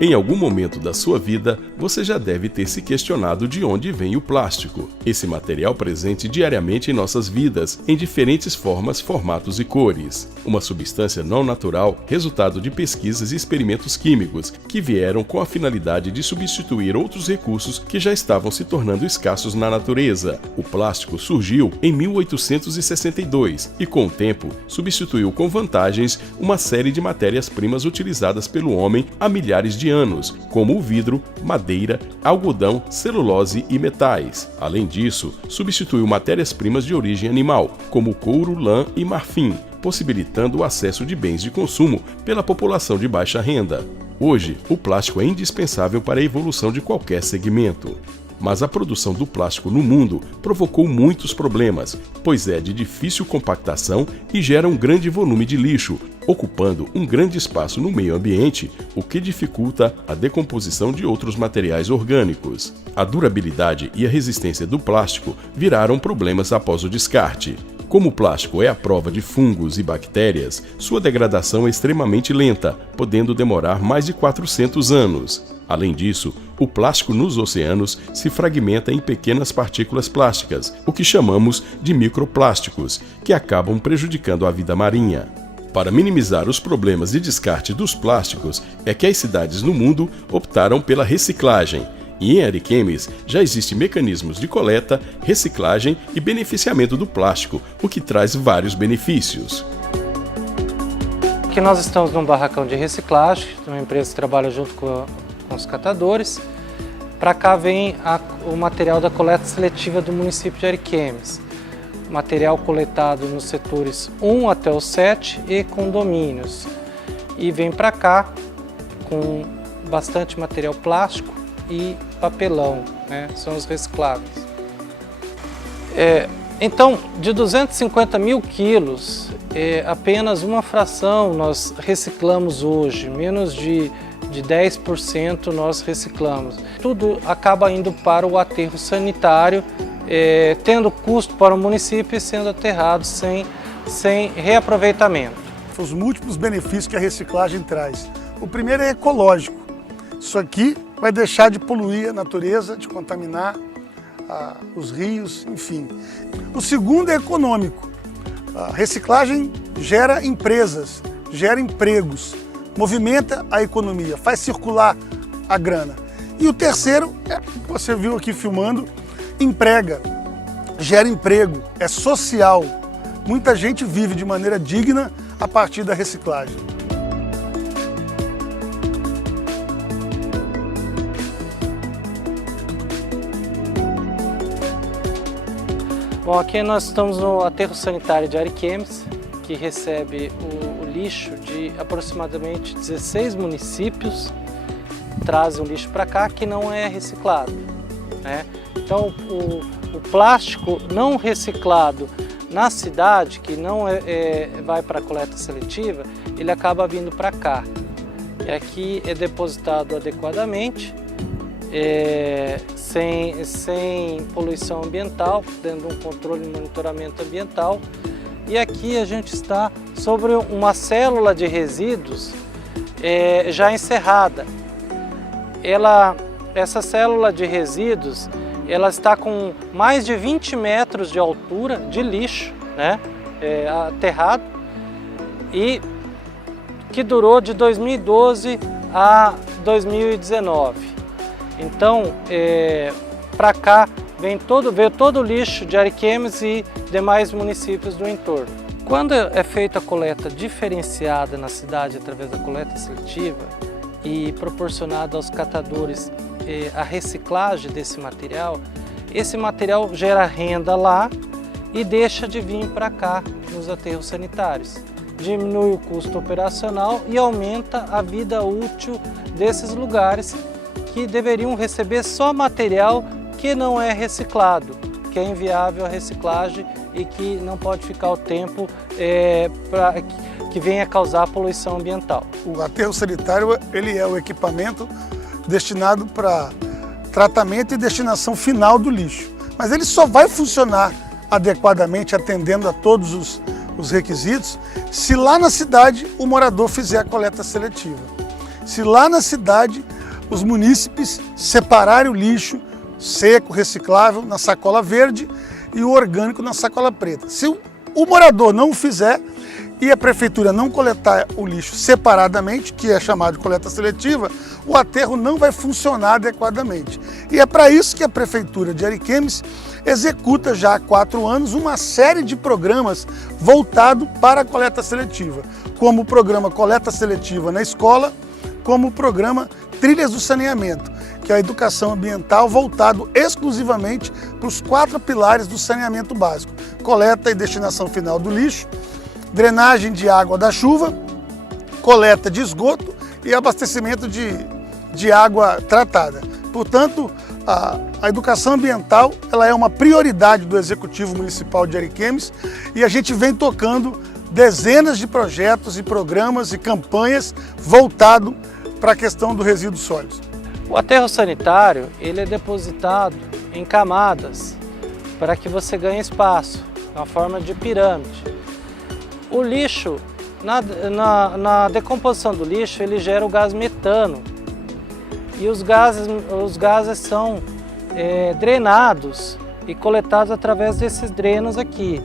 Em algum momento da sua vida, você já deve ter se questionado de onde vem o plástico. Esse material presente diariamente em nossas vidas, em diferentes formas, formatos e cores. Uma substância não natural, resultado de pesquisas e experimentos químicos, que vieram com a finalidade de substituir outros recursos que já estavam se tornando escassos na natureza. O plástico surgiu em 1862 e, com o tempo, substituiu com vantagens uma série de matérias-primas utilizadas pelo homem há milhares de anos, como o vidro, madeira, algodão, celulose e metais. Além disso, substituiu matérias-primas de origem animal, como couro, lã e marfim, possibilitando o acesso de bens de consumo pela população de baixa renda. Hoje, o plástico é indispensável para a evolução de qualquer segmento. Mas a produção do plástico no mundo provocou muitos problemas, pois é de difícil compactação e gera um grande volume de lixo, ocupando um grande espaço no meio ambiente, o que dificulta a decomposição de outros materiais orgânicos. A durabilidade e a resistência do plástico viraram problemas após o descarte. Como o plástico é à prova de fungos e bactérias, sua degradação é extremamente lenta, podendo demorar mais de 400 anos. Além disso, o plástico nos oceanos se fragmenta em pequenas partículas plásticas, o que chamamos de microplásticos, que acabam prejudicando a vida marinha. Para minimizar os problemas de descarte dos plásticos, é que as cidades no mundo optaram pela reciclagem. E em Ariquemes já existem mecanismos de coleta, reciclagem e beneficiamento do plástico, o que traz vários benefícios. Aqui nós estamos num barracão de reciclagem, uma empresa que trabalha junto com os catadores. Para cá vem o material da coleta seletiva do município de Ariquemes. Material coletado nos setores 1 até o 7 e condomínios. E vem para cá com bastante material plástico e papelão, né? São os recicláveis. Então, de 250 mil quilos, apenas uma fração nós reciclamos hoje, menos de 10% nós reciclamos. Tudo acaba indo para o aterro sanitário, tendo custo para o município e sendo aterrado sem reaproveitamento. Os múltiplos benefícios que a reciclagem traz. O primeiro é ecológico. Isso aqui vai deixar de poluir a natureza, de contaminar os rios, enfim. O segundo é econômico. A reciclagem gera empresas, gera empregos, movimenta a economia, faz circular a grana. E o terceiro, você viu aqui filmando, emprega, gera emprego, é social. Muita gente vive de maneira digna a partir da reciclagem. Bom, aqui nós estamos no aterro sanitário de Ariquemes, que recebe o lixo de aproximadamente 16 municípios, trazem o lixo para cá que não é reciclado, né? Então o plástico não reciclado na cidade, que não vai para a coleta seletiva, ele acaba vindo para cá. E aqui é depositado adequadamente, sem poluição ambiental, dando um controle e monitoramento ambiental. E aqui a gente está sobre uma célula de resíduos já encerrada. Essa célula de resíduos, ela está com mais de 20 metros de altura de lixo, né, aterrado, e que durou de 2012 a 2019. Então, para cá veio todo o lixo de Ariquemes e demais municípios do entorno. Quando é feita a coleta diferenciada na cidade através da coleta seletiva e proporcionada aos catadores a reciclagem desse material, esse material gera renda lá e deixa de vir para cá nos aterros sanitários. Diminui o custo operacional e aumenta a vida útil desses lugares que deveriam receber só material que não é reciclado, que é inviável a reciclagem e que não pode ficar o tempo que venha causar poluição ambiental. O aterro sanitário ele é o equipamento destinado para tratamento e destinação final do lixo, mas ele só vai funcionar adequadamente, atendendo a todos os requisitos, se lá na cidade o morador fizer a coleta seletiva. se lá na cidade os munícipes separarem o lixo seco, reciclável, na sacola verde e o orgânico na sacola preta. Se o morador não o fizer e a prefeitura não coletar o lixo separadamente, que é chamado de coleta seletiva, o aterro não vai funcionar adequadamente. E é para isso que a prefeitura de Ariquemes executa já há 4 anos uma série de programas voltados para a coleta seletiva, como o programa Coleta Seletiva na Escola, como o programa Trilhas do Saneamento, que é a educação ambiental voltado exclusivamente para os 4 pilares do saneamento básico: coleta e destinação final do lixo, drenagem de água da chuva, coleta de esgoto e abastecimento de água tratada. Portanto, a educação ambiental ela é uma prioridade do Executivo Municipal de Ariquemes e a gente vem tocando dezenas de projetos e programas e campanhas voltados para a questão do resíduo sólido. O aterro sanitário ele é depositado em camadas para que você ganhe espaço, na forma de pirâmide. O lixo, na decomposição do lixo, ele gera o gás metano e os gases são drenados e coletados através desses drenos aqui.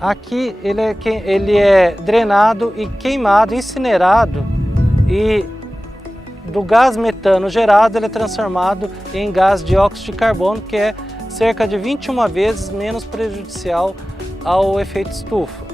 Aqui ele é drenado e queimado, incinerado, e do gás metano gerado ele é transformado em gás dióxido de carbono, que é cerca de 21 vezes menos prejudicial ao efeito estufa.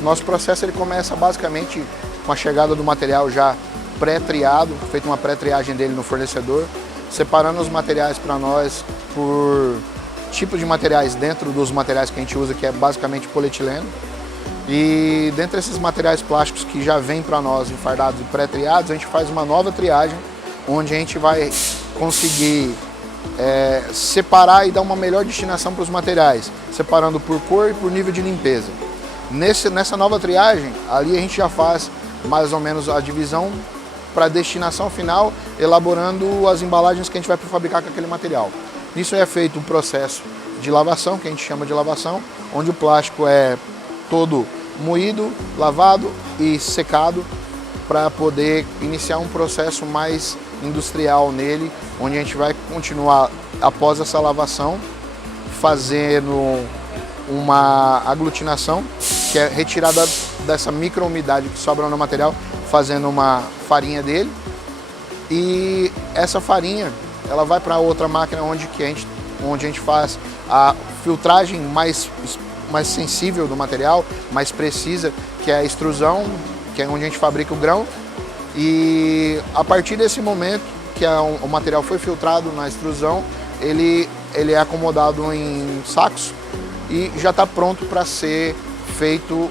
Nosso processo ele começa basicamente com a chegada do material já pré-triado, feita uma pré-triagem dele no fornecedor, separando os materiais para nós por tipo de materiais dentro dos materiais que a gente usa, que é basicamente polietileno. E dentre esses materiais plásticos que já vêm para nós enfardados e pré-triados, a gente faz uma nova triagem, onde a gente vai conseguir separar e dar uma melhor destinação para os materiais, separando por cor e por nível de limpeza. Nessa nova triagem, ali a gente já faz mais ou menos a divisão para a destinação final, elaborando as embalagens que a gente vai fabricar com aquele material. Nisso é feito um processo de lavação, que a gente chama de lavação, onde o plástico é todo moído, lavado e secado para poder iniciar um processo mais industrial nele, onde a gente vai continuar, após essa lavação, fazendo uma aglutinação, que é retirada dessa micro-umidade que sobra no material, fazendo uma farinha dele. E essa farinha, ela vai para outra máquina onde a gente faz a filtragem mais sensível do material, mais precisa, que é a extrusão, que é onde a gente fabrica o grão. E a partir desse momento que o material foi filtrado na extrusão, ele é acomodado em sacos e já está pronto para ser feito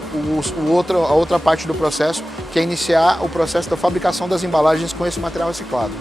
a outra parte do processo, que é iniciar o processo da fabricação das embalagens com esse material reciclado.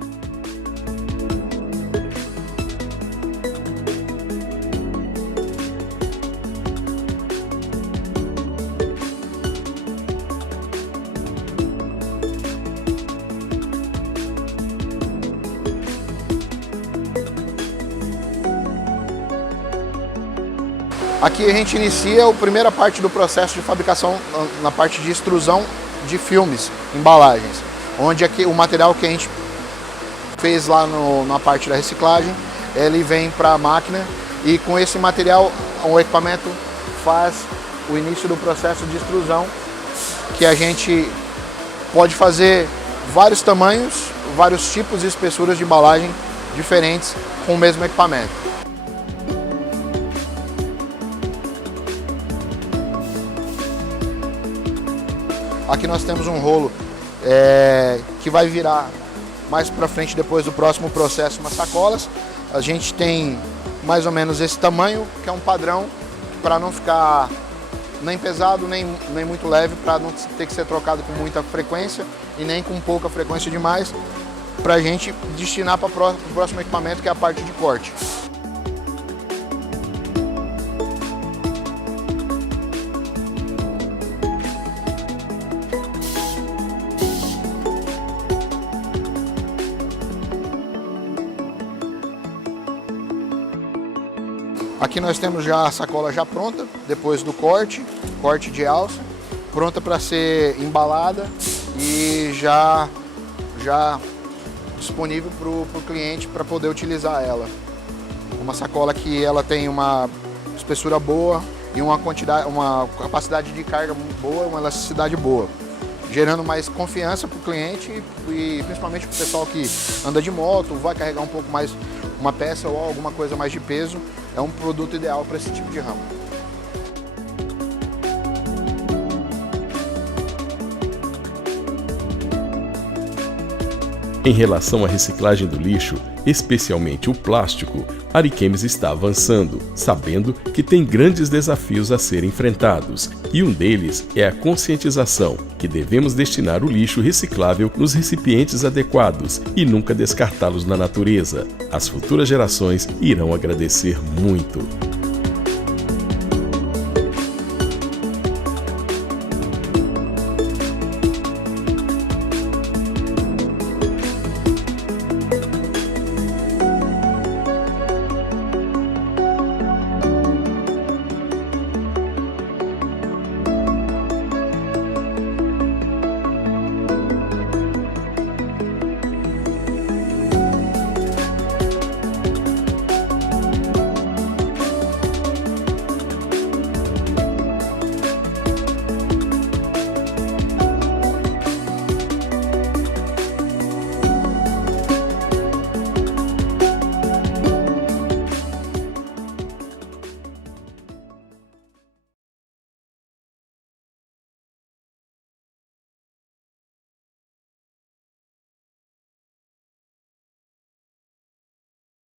Aqui a gente inicia a primeira parte do processo de fabricação, na parte de extrusão de filmes, embalagens, onde aqui o material que a gente fez lá na parte da reciclagem, ele vem para a máquina e com esse material o equipamento faz o início do processo de extrusão, que a gente pode fazer vários tamanhos, vários tipos e espessuras de embalagem diferentes com o mesmo equipamento. Aqui nós temos um rolo que vai virar mais para frente, depois do próximo processo, umas sacolas. A gente tem mais ou menos esse tamanho, que é um padrão para não ficar nem pesado, nem muito leve, para não ter que ser trocado com muita frequência e nem com pouca frequência demais, para a gente destinar para o próximo equipamento, que é a parte de corte. Aqui nós temos já a sacola já pronta, depois do corte de alça, pronta para ser embalada e já disponível para o cliente para poder utilizar ela. Uma sacola que ela tem uma espessura boa e uma capacidade de carga boa, uma elasticidade boa, gerando mais confiança para o cliente e principalmente para o pessoal que anda de moto, vai carregar um pouco mais uma peça ou alguma coisa mais de peso. É um produto ideal para esse tipo de ramo. Em relação à reciclagem do lixo, especialmente o plástico, a Ariquemes está avançando, sabendo que tem grandes desafios a serem enfrentados, e um deles é a conscientização, que devemos destinar o lixo reciclável nos recipientes adequados e nunca descartá-los na natureza. As futuras gerações irão agradecer muito.